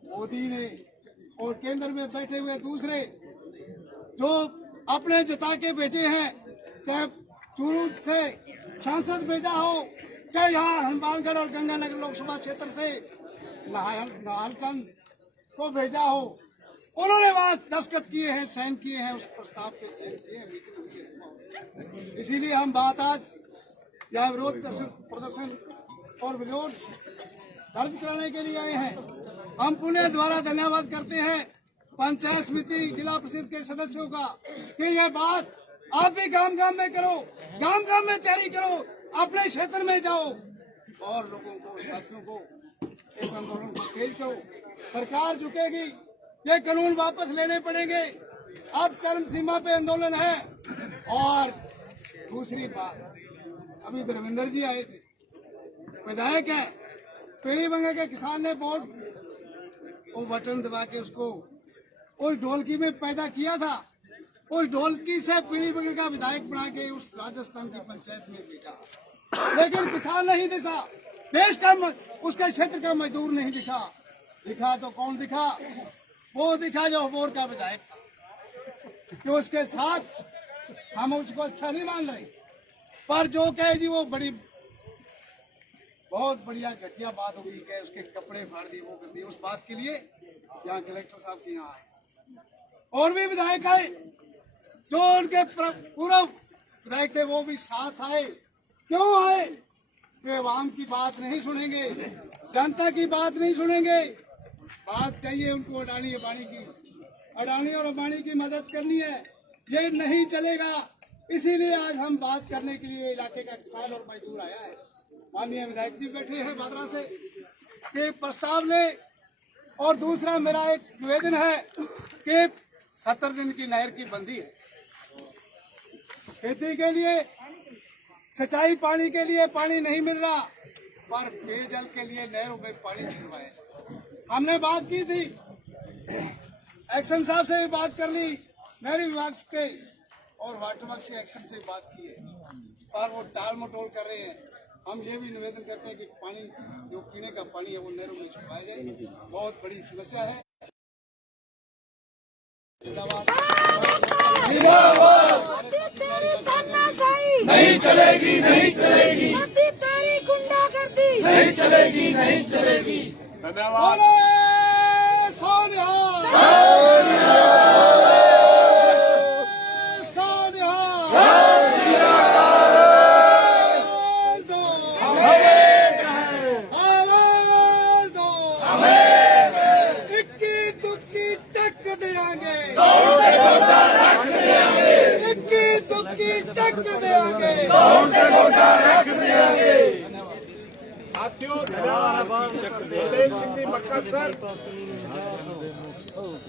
मोदी ने और केंद्र में बैठे हुए दूसरे जो अपने जता के भेजे हैं, चाहे चूरू से सांसद भेजा हो, चाहे यहाँ हनुमानगढ़ और गंगानगर लोकसभा क्षेत्र से नाहलचंद को भेजा हो, उन्होंने वहाँ दस्तखत किए हैं, साइन किए हैं, उस प्रस्ताव पे साइन किए हैं। इसीलिए हम बात आज यहाँ विरोध प्रदर्शन और विरोध दर्ज कराने के लिए आए हैं। हम पुणे द्वारा धन्यवाद करते हैं पंचायत समिति, जिला परिषद के सदस्यों का कि यह बात आप भी गांव-गांव में करो, गांव-गांव में तैयारी करो, अपने क्षेत्र में जाओ और लोगों को, साथियों को इस आंदोलन को तेज करो। सरकार झुकेगी, ये कानून वापस लेने पड़ेंगे। अब चरम सीमा पे आंदोलन है। और दूसरी बात, अभी धर्मेंद्र जी आए थे, विधायक है, पीली बंगा के किसान ने वोट वो बटन दबा के उसको उस ढोलकी में पैदा किया था, उस ढोलकी से पीली बंगा का विधायक बना के उस राजस्थान की पंचायत में भेजा। लेकिन किसान नहीं दिखा, देश का उसके क्षेत्र का मजदूर नहीं दिखा। दिखा तो कौन दिखा? वो दिखा जो अबोर का विधायक था, कि उसके साथ हम उसको अच्छा नहीं मान रहे, पर जो कहे जी वो बड़ी बहुत बढ़िया घटिया बात होगी कि उसके कपड़े फाड़ दिए, वो कर दिए। उस बात के लिए यहाँ कलेक्टर साहब के यहाँ आए, और भी विधायक आए, जो उनके पूर्व विधायक थे वो भी साथ आए। क्यों आए? कि आवाम की बात नहीं सुनेंगे, जनता की बात नहीं सुनेंगे। बात चाहिए उनको अडानी अंबानी की, अडानी और अंबानी की मदद करनी है, ये नहीं चलेगा। इसीलिए आज हम बात करने के लिए इलाके का किसान और मजदूर आया है। माननीय विधायक जी बैठे हैं भादरा से, कि प्रस्ताव ले। और दूसरा मेरा एक निवेदन है कि 70 दिन की नहर की बंदी है, खेती के लिए, सिंचाई पानी के लिए पानी नहीं मिल रहा, पर पेयजल के लिए नहरों में पानी मिलवाए। हमने बात की थी, एक्शन साहब से भी बात कर ली, नहरी विभाग के और वाटर विभाग से एक्शन से बात की है, पर वो टाल मटोल कर रहे हैं। हम ये भी निवेदन करते हैं कि पानी, जो पीने का पानी है, वो नहरों में छुपाया जाए। बहुत बड़ी समस्या है। नहीं चलेगी, नहीं चलेगी, तेरी गुंडागर्दी नहीं चलेगी, नहीं चलेगी। धन्यवाद। सोनिया साथियों, बलदेव सिंह जी मक्का सर,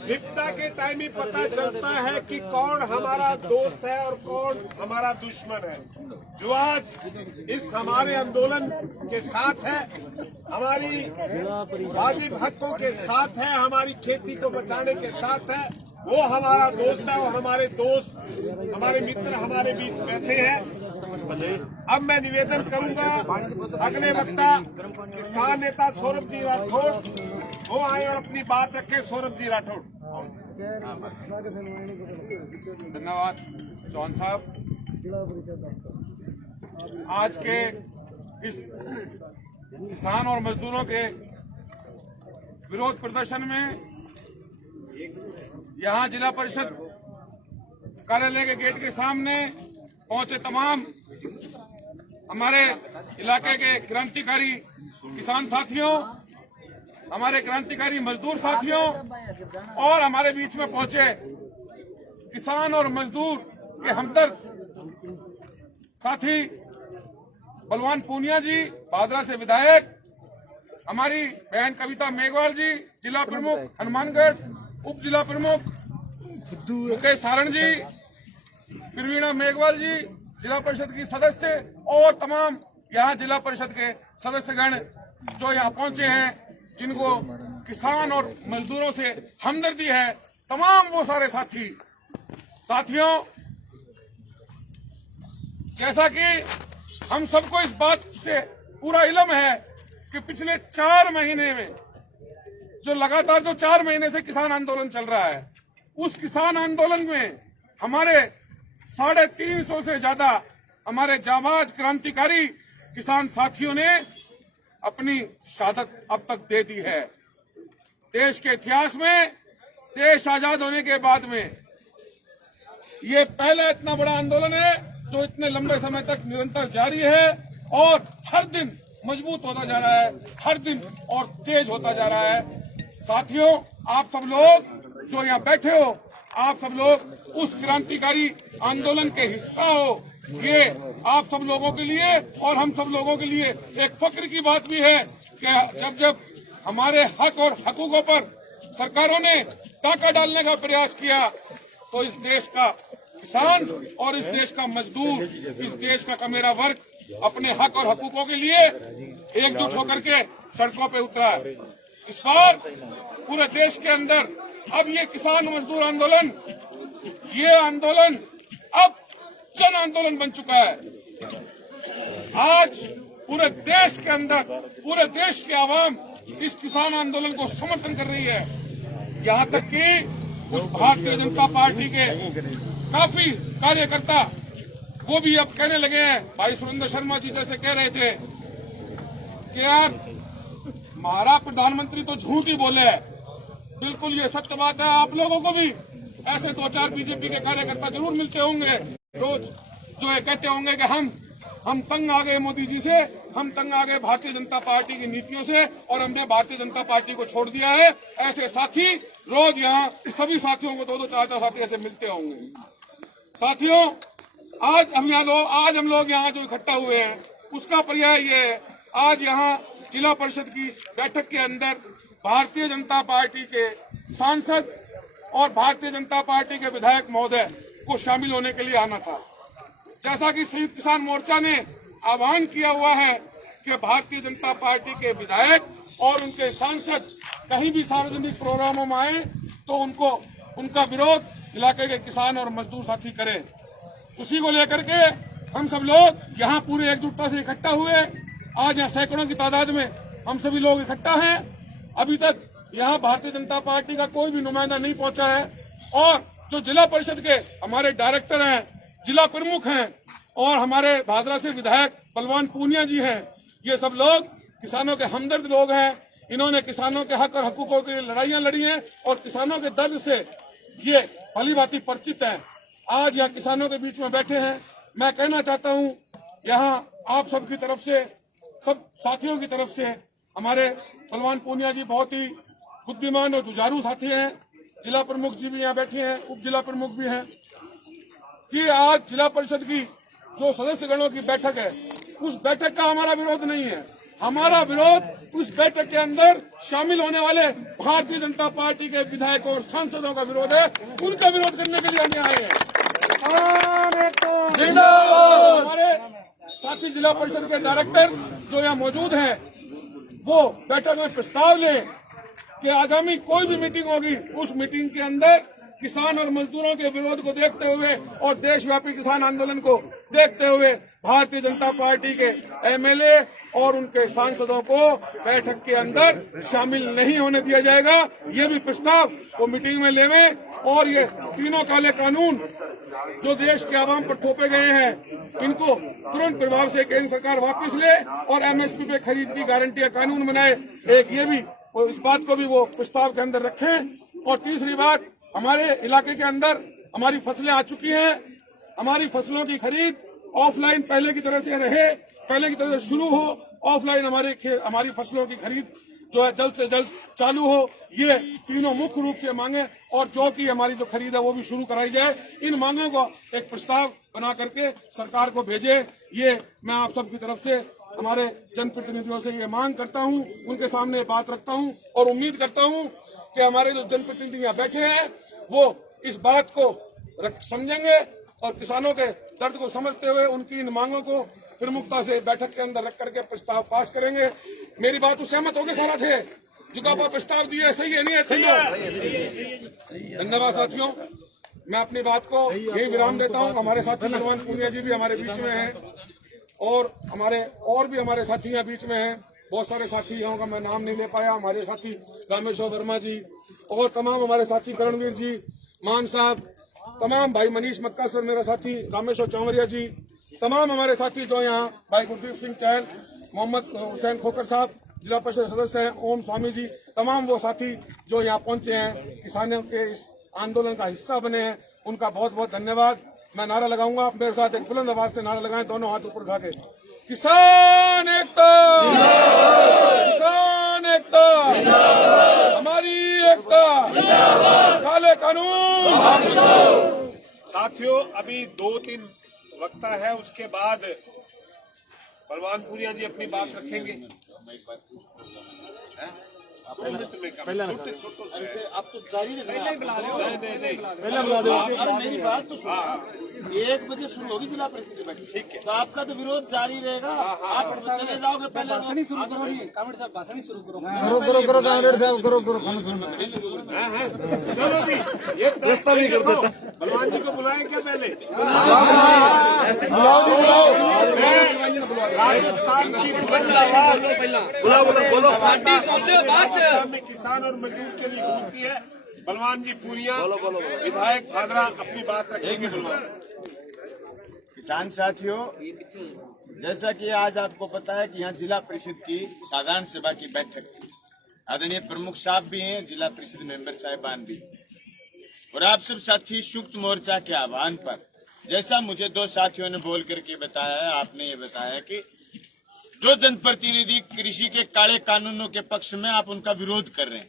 विपदा के टाइम ही पता चलता है कि कौन हमारा दोस्त है और कौन हमारा दुश्मन है। जो आज इस हमारे आंदोलन के साथ है, हमारी वाजिब हकों के साथ है, हमारी खेती को बचाने के साथ है, वो हमारा दोस्त है। और हमारे दोस्त, हमारे मित्र हमारे बीच बैठे हैं। अब मैं निवेदन करूंगा, अगले वक्ता किसान नेता सौरभ जी राठौड़ वो आए और अपनी बात रखे। सौरभ जी राठौड़। धन्यवाद चौहान साहब। आज के इस किसान और मजदूरों के विरोध प्रदर्शन में यहाँ जिला परिषद कार्यालय के गेट के सामने पहुंचे तमाम हमारे इलाके के क्रांतिकारी किसान साथियों, हमारे क्रांतिकारी मजदूर साथियों और हमारे बीच में पहुंचे किसान और मजदूर के हमदर्द साथी बलवान पूनिया जी, भादरा से विधायक, हमारी बहन कविता मेघवाल जी, जिला प्रमुख हनुमानगढ़, उप जिला प्रमुख मुकेश सारण जी, प्रवीणा मेघवाल जी, जिला परिषद की सदस्य और तमाम यहाँ जिला परिषद के सदस्यगण जो यहाँ पहुंचे हैं, जिनको किसान और मजदूरों से हमदर्दी है, तमाम वो सारे साथियों, जैसा कि हम सबको इस बात से पूरा इल्म है कि पिछले 4 महीने में जो लगातार 4 महीने से किसान आंदोलन चल रहा है, उस किसान आंदोलन में हमारे 350 से ज्यादा हमारे जाबाज क्रांतिकारी किसान साथियों ने अपनी शहादत अब तक दे दी है। देश के इतिहास में, देश आजाद होने के बाद में ये पहला इतना बड़ा आंदोलन है जो इतने लंबे समय तक निरंतर जारी है और हर दिन मजबूत होता जा रहा है, हर दिन और तेज होता जा रहा है। साथियों, आप सब लोग जो यहाँ बैठे हो, आप सब लोग उस क्रांतिकारी आंदोलन के हिस्सा हो। ये आप सब लोगों के लिए और हम सब लोगों के लिए एक फक्र की बात भी है कि जब हमारे हक और हकूकों पर सरकारों ने टाका डालने का प्रयास किया, तो इस देश का किसान और इस देश का मजदूर, इस देश का कमेरा वर्ग अपने हक और हकूकों के लिए एकजुट होकर के सड़कों पे उतरा। इस बार पूरे देश के अंदर अब ये किसान मजदूर आंदोलन, ये आंदोलन अब जन आंदोलन बन चुका है। आज पूरे देश के अंदर, पूरे देश की आवाम इस किसान आंदोलन को समर्थन कर रही है। यहाँ तक कि कुछ भारतीय जनता पार्टी के काफी कार्यकर्ता वो भी अब कहने लगे हैं, भाई सुरेंद्र शर्मा जी जैसे कह रहे थे कि यार हमारा प्रधानमंत्री तो झूठ ही बोले है। बिल्कुल ये सत्य बात है। आप लोगों को भी ऐसे 2-4 बीजेपी के कार्यकर्ता जरूर मिलते होंगे रोज, जो ये कहते होंगे कि हम तंग आ गए मोदी जी से, हम तंग आ गए भारतीय जनता पार्टी की नीतियों से और हमने भारतीय जनता पार्टी को छोड़ दिया है। ऐसे साथी रोज यहाँ सभी साथियों को 2-2, 4-4 साथी ऐसे मिलते होंगे। साथियों, आज हम लोग यहाँ जो इकट्ठा हुए हैं उसका पर्याय ये है, आज यहाँ जिला परिषद की बैठक के अंदर भारतीय जनता पार्टी के सांसद और भारतीय जनता पार्टी के विधायक महोदय को शामिल होने के लिए आना था। जैसा कि संयुक्त किसान मोर्चा ने आह्वान किया हुआ है कि भारतीय जनता पार्टी के विधायक और उनके सांसद कहीं भी सार्वजनिक प्रोग्रामों में आए तो उनका विरोध इलाके के किसान और मजदूर साथी करें। उसी को लेकर के हम सब लोग यहाँ पूरे एकजुटता से इकट्ठा हुए। आज यहाँ सैकड़ों की तादाद में हम सभी लोग इकट्ठा हैं। अभी तक यहाँ भारतीय जनता पार्टी का कोई भी नुमाइंदा नहीं पहुंचा है और जो जिला परिषद के हमारे डायरेक्टर हैं, जिला प्रमुख हैं और हमारे भादरा से विधायक बलवान पूनिया जी हैं, ये सब लोग किसानों के हमदर्द लोग हैं। इन्होंने किसानों के हक और हकूकों के लिए लड़ाइयां लड़ी हैं और किसानों के दर्द से ये भलीभांति परिचित हैं। आज यहाँ किसानों के बीच में बैठे हैं। मैं कहना चाहता हूँ यहाँ आप सबकी तरफ से, सब साथियों की तरफ से, हमारे बलवान पूनिया जी बहुत ही बुद्धिमान और जुझारू साथी हैं। जिला प्रमुख जी भी यहाँ बैठे हैं, उप जिला प्रमुख भी हैं, कि आज जिला परिषद की जो सदस्यगणों की बैठक है, उस बैठक का हमारा विरोध नहीं है। हमारा विरोध उस बैठक के अंदर शामिल होने वाले भारतीय जनता पार्टी के विधायकों और सांसदों का विरोध है। उनका विरोध करने के लिए हम आए हैं। हमारे साथी जिला परिषद के डायरेक्टर जो यहाँ मौजूद हैं, वो बैठक में प्रस्ताव लें कि आगामी कोई भी मीटिंग होगी, उस मीटिंग के अंदर किसान और मजदूरों के विरोध को देखते हुए और देशव्यापी किसान आंदोलन को देखते हुए भारतीय जनता पार्टी के एमएलए और उनके सांसदों को बैठक के अंदर शामिल नहीं होने दिया जाएगा। ये भी प्रस्ताव वो मीटिंग में लेवे और ये तीनों काले कानून जो देश के आवाम पर थोपे गए हैं, इनको तुरंत प्रभाव से केंद्र सरकार वापस ले और एमएसपी पे खरीद की गारंटी का कानून बनाए। एक ये भी और इस बात को भी वो प्रस्ताव के अंदर रखें। और तीसरी बात, हमारे इलाके के अंदर हमारी फसलें आ चुकी हैं, हमारी फसलों की खरीद ऑफलाइन पहले की तरह से रहे, पहले की तरह से शुरू हो, ऑफलाइन हमारी फसलों की खरीद जो है जल्द से जल्द चालू हो। ये तीनों मुख्य रूप से मांगे, और जौ की हमारी जो खरीद है वो भी शुरू कराई जाए। इन मांगों को एक प्रस्ताव बना करके सरकार को भेजे, ये मैं आप सबकी तरफ से हमारे जनप्रतिनिधियों से ये मांग करता हूँ, उनके सामने बात रखता हूँ और उम्मीद करता हूँ कि हमारे जो जनप्रतिनिधि यहाँ बैठे हैं वो इस बात को समझेंगे और किसानों के दर्द को समझते हुए उनकी इन मांगों को प्रमुखता से बैठक के अंदर रख करके प्रस्ताव पास करेंगे। मेरी बात उससे सहमत होंगे सारा थे जो आप प्रस्ताव दिए, सही है नहीं है? धन्यवाद साथियों, मैं अपनी बात को यही विराम देता हूँ। हमारे साथी बलवान पूनिया जी भी हमारे बीच में हैं और भी हमारे साथी यहाँ बीच में हैं। बहुत सारे साथियों का मैं नाम नहीं ले पाया, हमारे साथी रामेश्वर वर्मा जी और तमाम हमारे साथी करणवीर जी, मान साहब, तमाम भाई मनीष मक्का सर, मेरा साथी रामेश्वर चौमरिया जी, तमाम हमारे साथी जो यहाँ भाई गुरदीप सिंह चहल, मोहम्मद हुसैन खोकर साहब जिला परिषद सदस्य हैं, ओम स्वामी जी, तमाम वो साथी जो यहाँ पहुंचे हैं, किसानों के इस आंदोलन का हिस्सा बने हैं, उनका बहुत बहुत धन्यवाद। मैं नारा लगाऊंगा, आप मेरे साथ एक बुलंद आवाज से नारा लगाएं, दोनों हाथ ऊपर उठा के। किसान एकता, किसान एकता, हमारी एकता, काले कानून। साथियों, अभी 2-3 वक्ता है, उसके बाद बलवान पूनिया जी अपनी बात रखेंगे। आप तो जारी रखना, मेरी बात तो 1 बजे शुरू होगी जिला परिषद की बैठक, ठीक है? तो आपका तो विरोध जारी रहेगा, आप चले जाओगे। पहले भाषण शुरू करो, कांवड़ साहब भाषण शुरू करो, करो चलो भी ये रास्ता भी कर देता। बलवान जी को बुलाएं क्या पहले? राजस्थान की बुलंद आवाज बोलो, में किसान और मजदूर के लिए होती है। बलवान जी पूनिया, विधायक भादरा, अपनी बात रखेंगे। किसान साथियों, जैसा कि आज आपको पता है कि यहाँ जिला परिषद की साधारण सभा की बैठक थी। आदरणीय प्रमुख साहब भी हैं, जिला परिषद मेंबर साहिबान भी, और आप सब साथी संयुक्त मोर्चा के आह्वान पर, जैसा मुझे 2 साथियों ने बोल करके बताया है, आपने ये बताया कि जो जनप्रतिनिधि कृषि के काले कानूनों के पक्ष में आप उनका विरोध कर रहे हैं,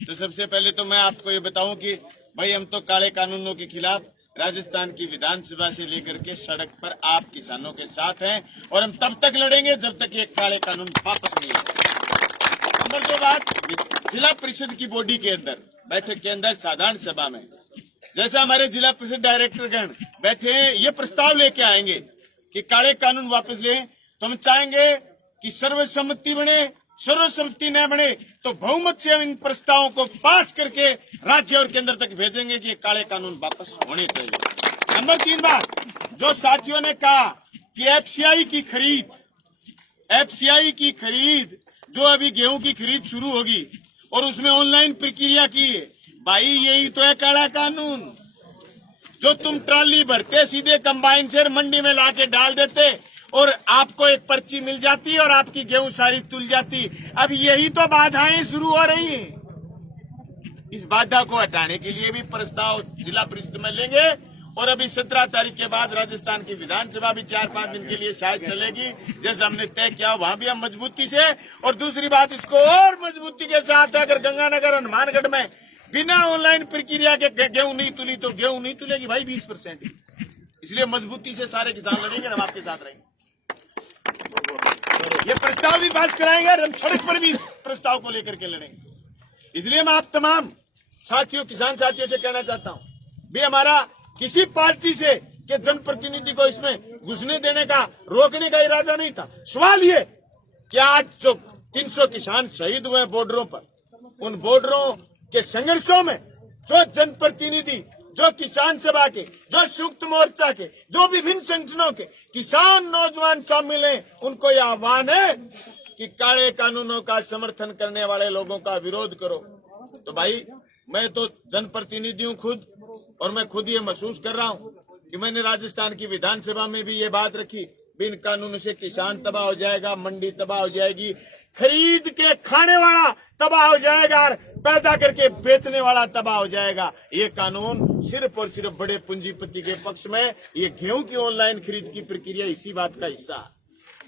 तो सबसे पहले तो मैं आपको ये बताऊं कि भाई हम तो काले कानूनों के खिलाफ राजस्थान की विधानसभा से लेकर के सड़क पर आप किसानों के साथ हैं, और हम तब तक लड़ेंगे जब तक ये काले कानून वापस नहीं आते। नंबर 2 बात, जिला परिषद की बॉडी के अंदर बैठक के अंदर साधारण सभा में जैसा हमारे जिला परिषद डायरेक्टर गण बैठे हैं, ये प्रस्ताव लेके आएंगे कि काले कानून वापस लें, तो हम चाहेंगे कि सर्वसम्मति बने। सर्वसम्मति न बने तो बहुमत से हम इन प्रस्तावों को पास करके राज्य और केंद्र तक भेजेंगे कि ये काले कानून वापस होने चाहिए। नंबर 3 बात, जो साथियों ने कहा कि एफसीआई की खरीद जो अभी गेहूं की खरीद शुरू होगी और उसमें ऑनलाइन प्रक्रिया की है, भाई यही तो है काला कानून। जो तुम ट्राली भरते सीधे कंबाइन से मंडी में लाके डाल देते और आपको एक पर्ची मिल जाती और आपकी गेहूं सारी तुल जाती। अब यही तो बाधाएं शुरू हो रही हैं। इस बाधा को हटाने के लिए भी प्रस्ताव जिला परिषद में लेंगे, और अभी 17 तारीख के बाद राजस्थान की विधानसभा भी 4-5 दिन के लिए शायद चलेगी, जैसा हमने तय किया, वहां भी हम मजबूती से। और दूसरी बात, इसको और मजबूती के साथ अगर गंगानगर हनुमानगढ़ में बिना ऑनलाइन प्रक्रिया के गेहूं नहीं तुली तो गेहूं नहीं तुलेगी भाई 20%। इसलिए मजबूती से सारे किसान लड़ेंगे, हम आपके साथ रहेंगे। ये प्रस्ताव भी पास कराएंगे और हम सड़क पर भी प्रस्ताव को लेकर के लड़ेंगे। इसलिए मैं आप तमाम साथियों, किसान साथियों से कहना चाहता हूं, भी हमारा किसी पार्टी से के जनप्रतिनिधि को इसमें घुसने देने का, रोकने का इरादा नहीं था। सवाल ये कि आज जो 300 किसान शहीद हुए बॉर्डरों पर, उन बॉर्डरों के संघर्षों में जो जनप्रतिनिधि, जो किसान सभा के, जो संयुक्त मोर्चा के, जो विभिन्न संगठनों के किसान नौजवान शामिल हैं, उनको यह आह्वान है कि काले कानूनों का समर्थन करने वाले लोगों का विरोध करो। तो भाई मैं तो जनप्रतिनिधि हूं खुद, और मैं खुद ये महसूस कर रहा हूं कि मैंने राजस्थान की विधानसभा में भी ये बात रखी, बिन कानून से किसान तबाह हो जाएगा, मंडी तबाह हो जाएगी, खरीद के खाने वाला तबाह हो जाएगा और पैदा करके बेचने वाला तबाह हो जाएगा। ये कानून सिर्फ और सिर्फ बड़े पूंजीपति के पक्ष में। ये गेहूं की ऑनलाइन खरीद की प्रक्रिया इसी बात का हिस्सा है।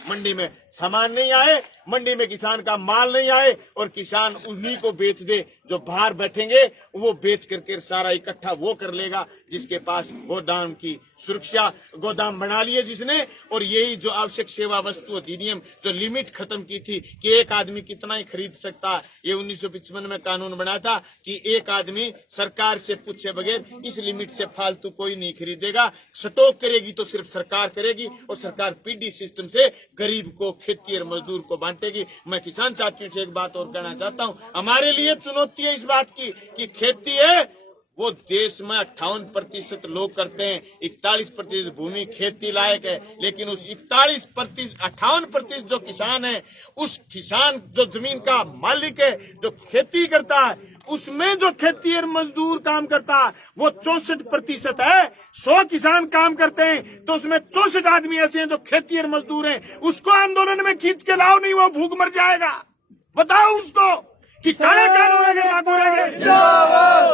मंडी में सामान नहीं आए, मंडी में किसान का माल नहीं आए और किसान उन्हीं को बेच दे जो बाहर बैठेंगे, वो बेच करके सारा इकट्ठा वो कर लेगा जिसके पास गोदाम की सुरक्षा, गोदाम बना लिए जिसने। और यही जो आवश्यक सेवा वस्तु अधिनियम जो लिमिट खत्म की थी कि एक आदमी कितना ही खरीद सकता है, ये 1955 में कानून बना था कि एक आदमी सरकार से पूछे बगैर इस लिमिट से फालतू कोई नहीं खरीदेगा। स्टॉक करेगी तो सिर्फ सरकार करेगी और सरकार पीडी सिस्टम से गरीब को, खेती और मजदूर को बांटेगी। मैं किसान साथियों से एक बात और कहना चाहता हूँ, हमारे लिए चुनौती है इस बात की कि खेती है वो देश में 58% लोग करते हैं, 41% भूमि खेती लायक है, लेकिन उस 58% जो किसान है, उस किसान जो जमीन का मालिक है, जो खेती करता है, उसमें जो खेती और मजदूर काम करता है वो 64% है। 100 किसान काम करते हैं तो उसमें 64 आदमी ऐसे हैं जो खेती और मजदूर हैं। उसको आंदोलन में खींच के लाओ, नहीं वो भूख मर जाएगा। बताओ उसको कि काला कानून अगर लागू रह गए,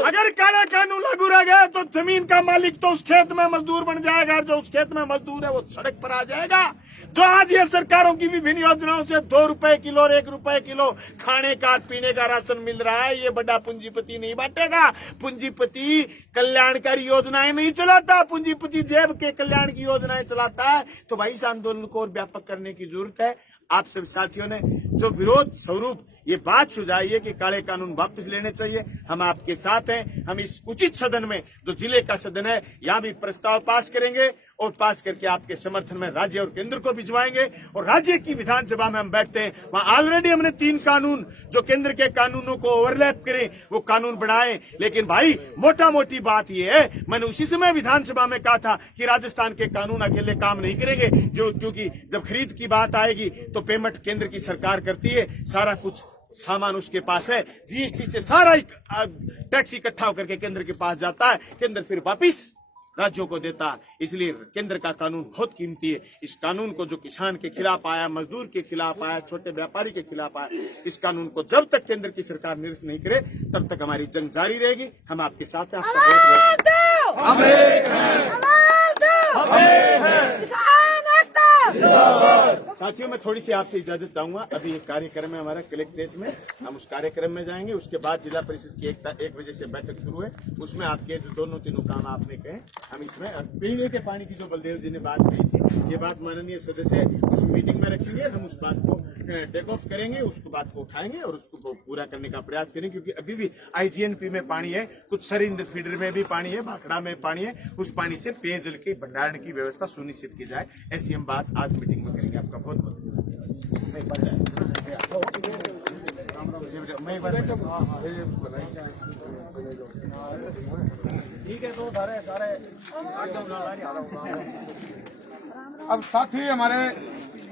अगर काला कानून लागू रह गया तो जमीन का मालिक तो उस खेत में मजदूर बन जाएगा, जो उस खेत में मजदूर है वो सड़क पर आ जाएगा। जो आज ये सरकारों की विभिन्न योजनाओं से 2 रुपए किलो और 1 रुपए किलो खाने का पीने का राशन मिल रहा है, ये बड़ा पूंजीपति नहीं बांटेगा। पूंजीपति कल्याणकारी योजनाएं नहीं चलाता, पूंजीपति जेब के कल्याण की योजनाएं चलाता है। तो भाई इस आंदोलन को और व्यापक करने की जरूरत है। आप सब साथियों ने जो विरोध स्वरूप ये बात सुझाई है कि काले कानून वापस लेने चाहिए, हम आपके साथ हैं। हम इस उचित सदन में जो जिले का सदन है यहाँ भी प्रस्ताव पास करेंगे और पास करके आपके समर्थन में राज्य और केंद्र को भिजवाएंगे। और राज्य की विधानसभा में हम बैठते हैं, वहाँ ऑलरेडी हमने 3 कानून जो केंद्र के कानूनों को ओवरलैप करें वो कानून बनाए। लेकिन भाई मोटा मोटी बात ये है, मैंने उसी समय विधानसभा में कहा था कि राजस्थान के कानून अकेले काम नहीं करेंगे, जो क्योंकि जब खरीद की बात आएगी तो पेमेंट केंद्र की सरकार करती है, सारा कुछ सामान उसके पास है, जीएसटी से सारा टैक्स इकट्ठा होकर के केंद्र के पास जाता है, केंद्र फिर वापिस राज्यों को देता है। इसलिए केंद्र का कानून बहुत कीमती है। इस कानून को जो किसान के खिलाफ आया, मजदूर के खिलाफ आया, छोटे व्यापारी के खिलाफ आया, इस कानून को जब तक केंद्र की सरकार निरस्त नहीं करे तब तक हमारी जंग जारी रहेगी। हम आपके साथ हैं। साथियों मैं थोड़ी सी आपसे इजाजत चाहूंगा। अभी एक कार्यक्रम है हमारा कलेक्ट्रेट में, हम उस कार्यक्रम में जाएंगे। उसके बाद जिला परिषद की 1 बजे से बैठक शुरू है, उसमें आपके जो दोनों तीनों काम आपने कहे हम इसमें पीने के पानी की जो बलदेव जी ने बात कही थी, ये बात माननीय सदस्य उस मीटिंग में रखेंगे। हम उस बात को टेक ऑफ करेंगे, उस बात को उठाएंगे और उसको पूरा करने का प्रयास करेंगे। क्योंकि अभी भी IGNP में पानी है, कुछ सरिंद फीडर में भी पानी है, भाखड़ा में पानी है, उस पानी से पेयजल के भंडारण की व्यवस्था सुनिश्चित की जाए। ऐसी हम बात आज मीटिंग में करेंगे। आपका बहुत बहुत ठीक है। तो सारे अब साथी हमारे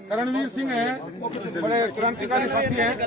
करणवीर सिंह हैं, बड़े क्रांतिकारी साथी हैं।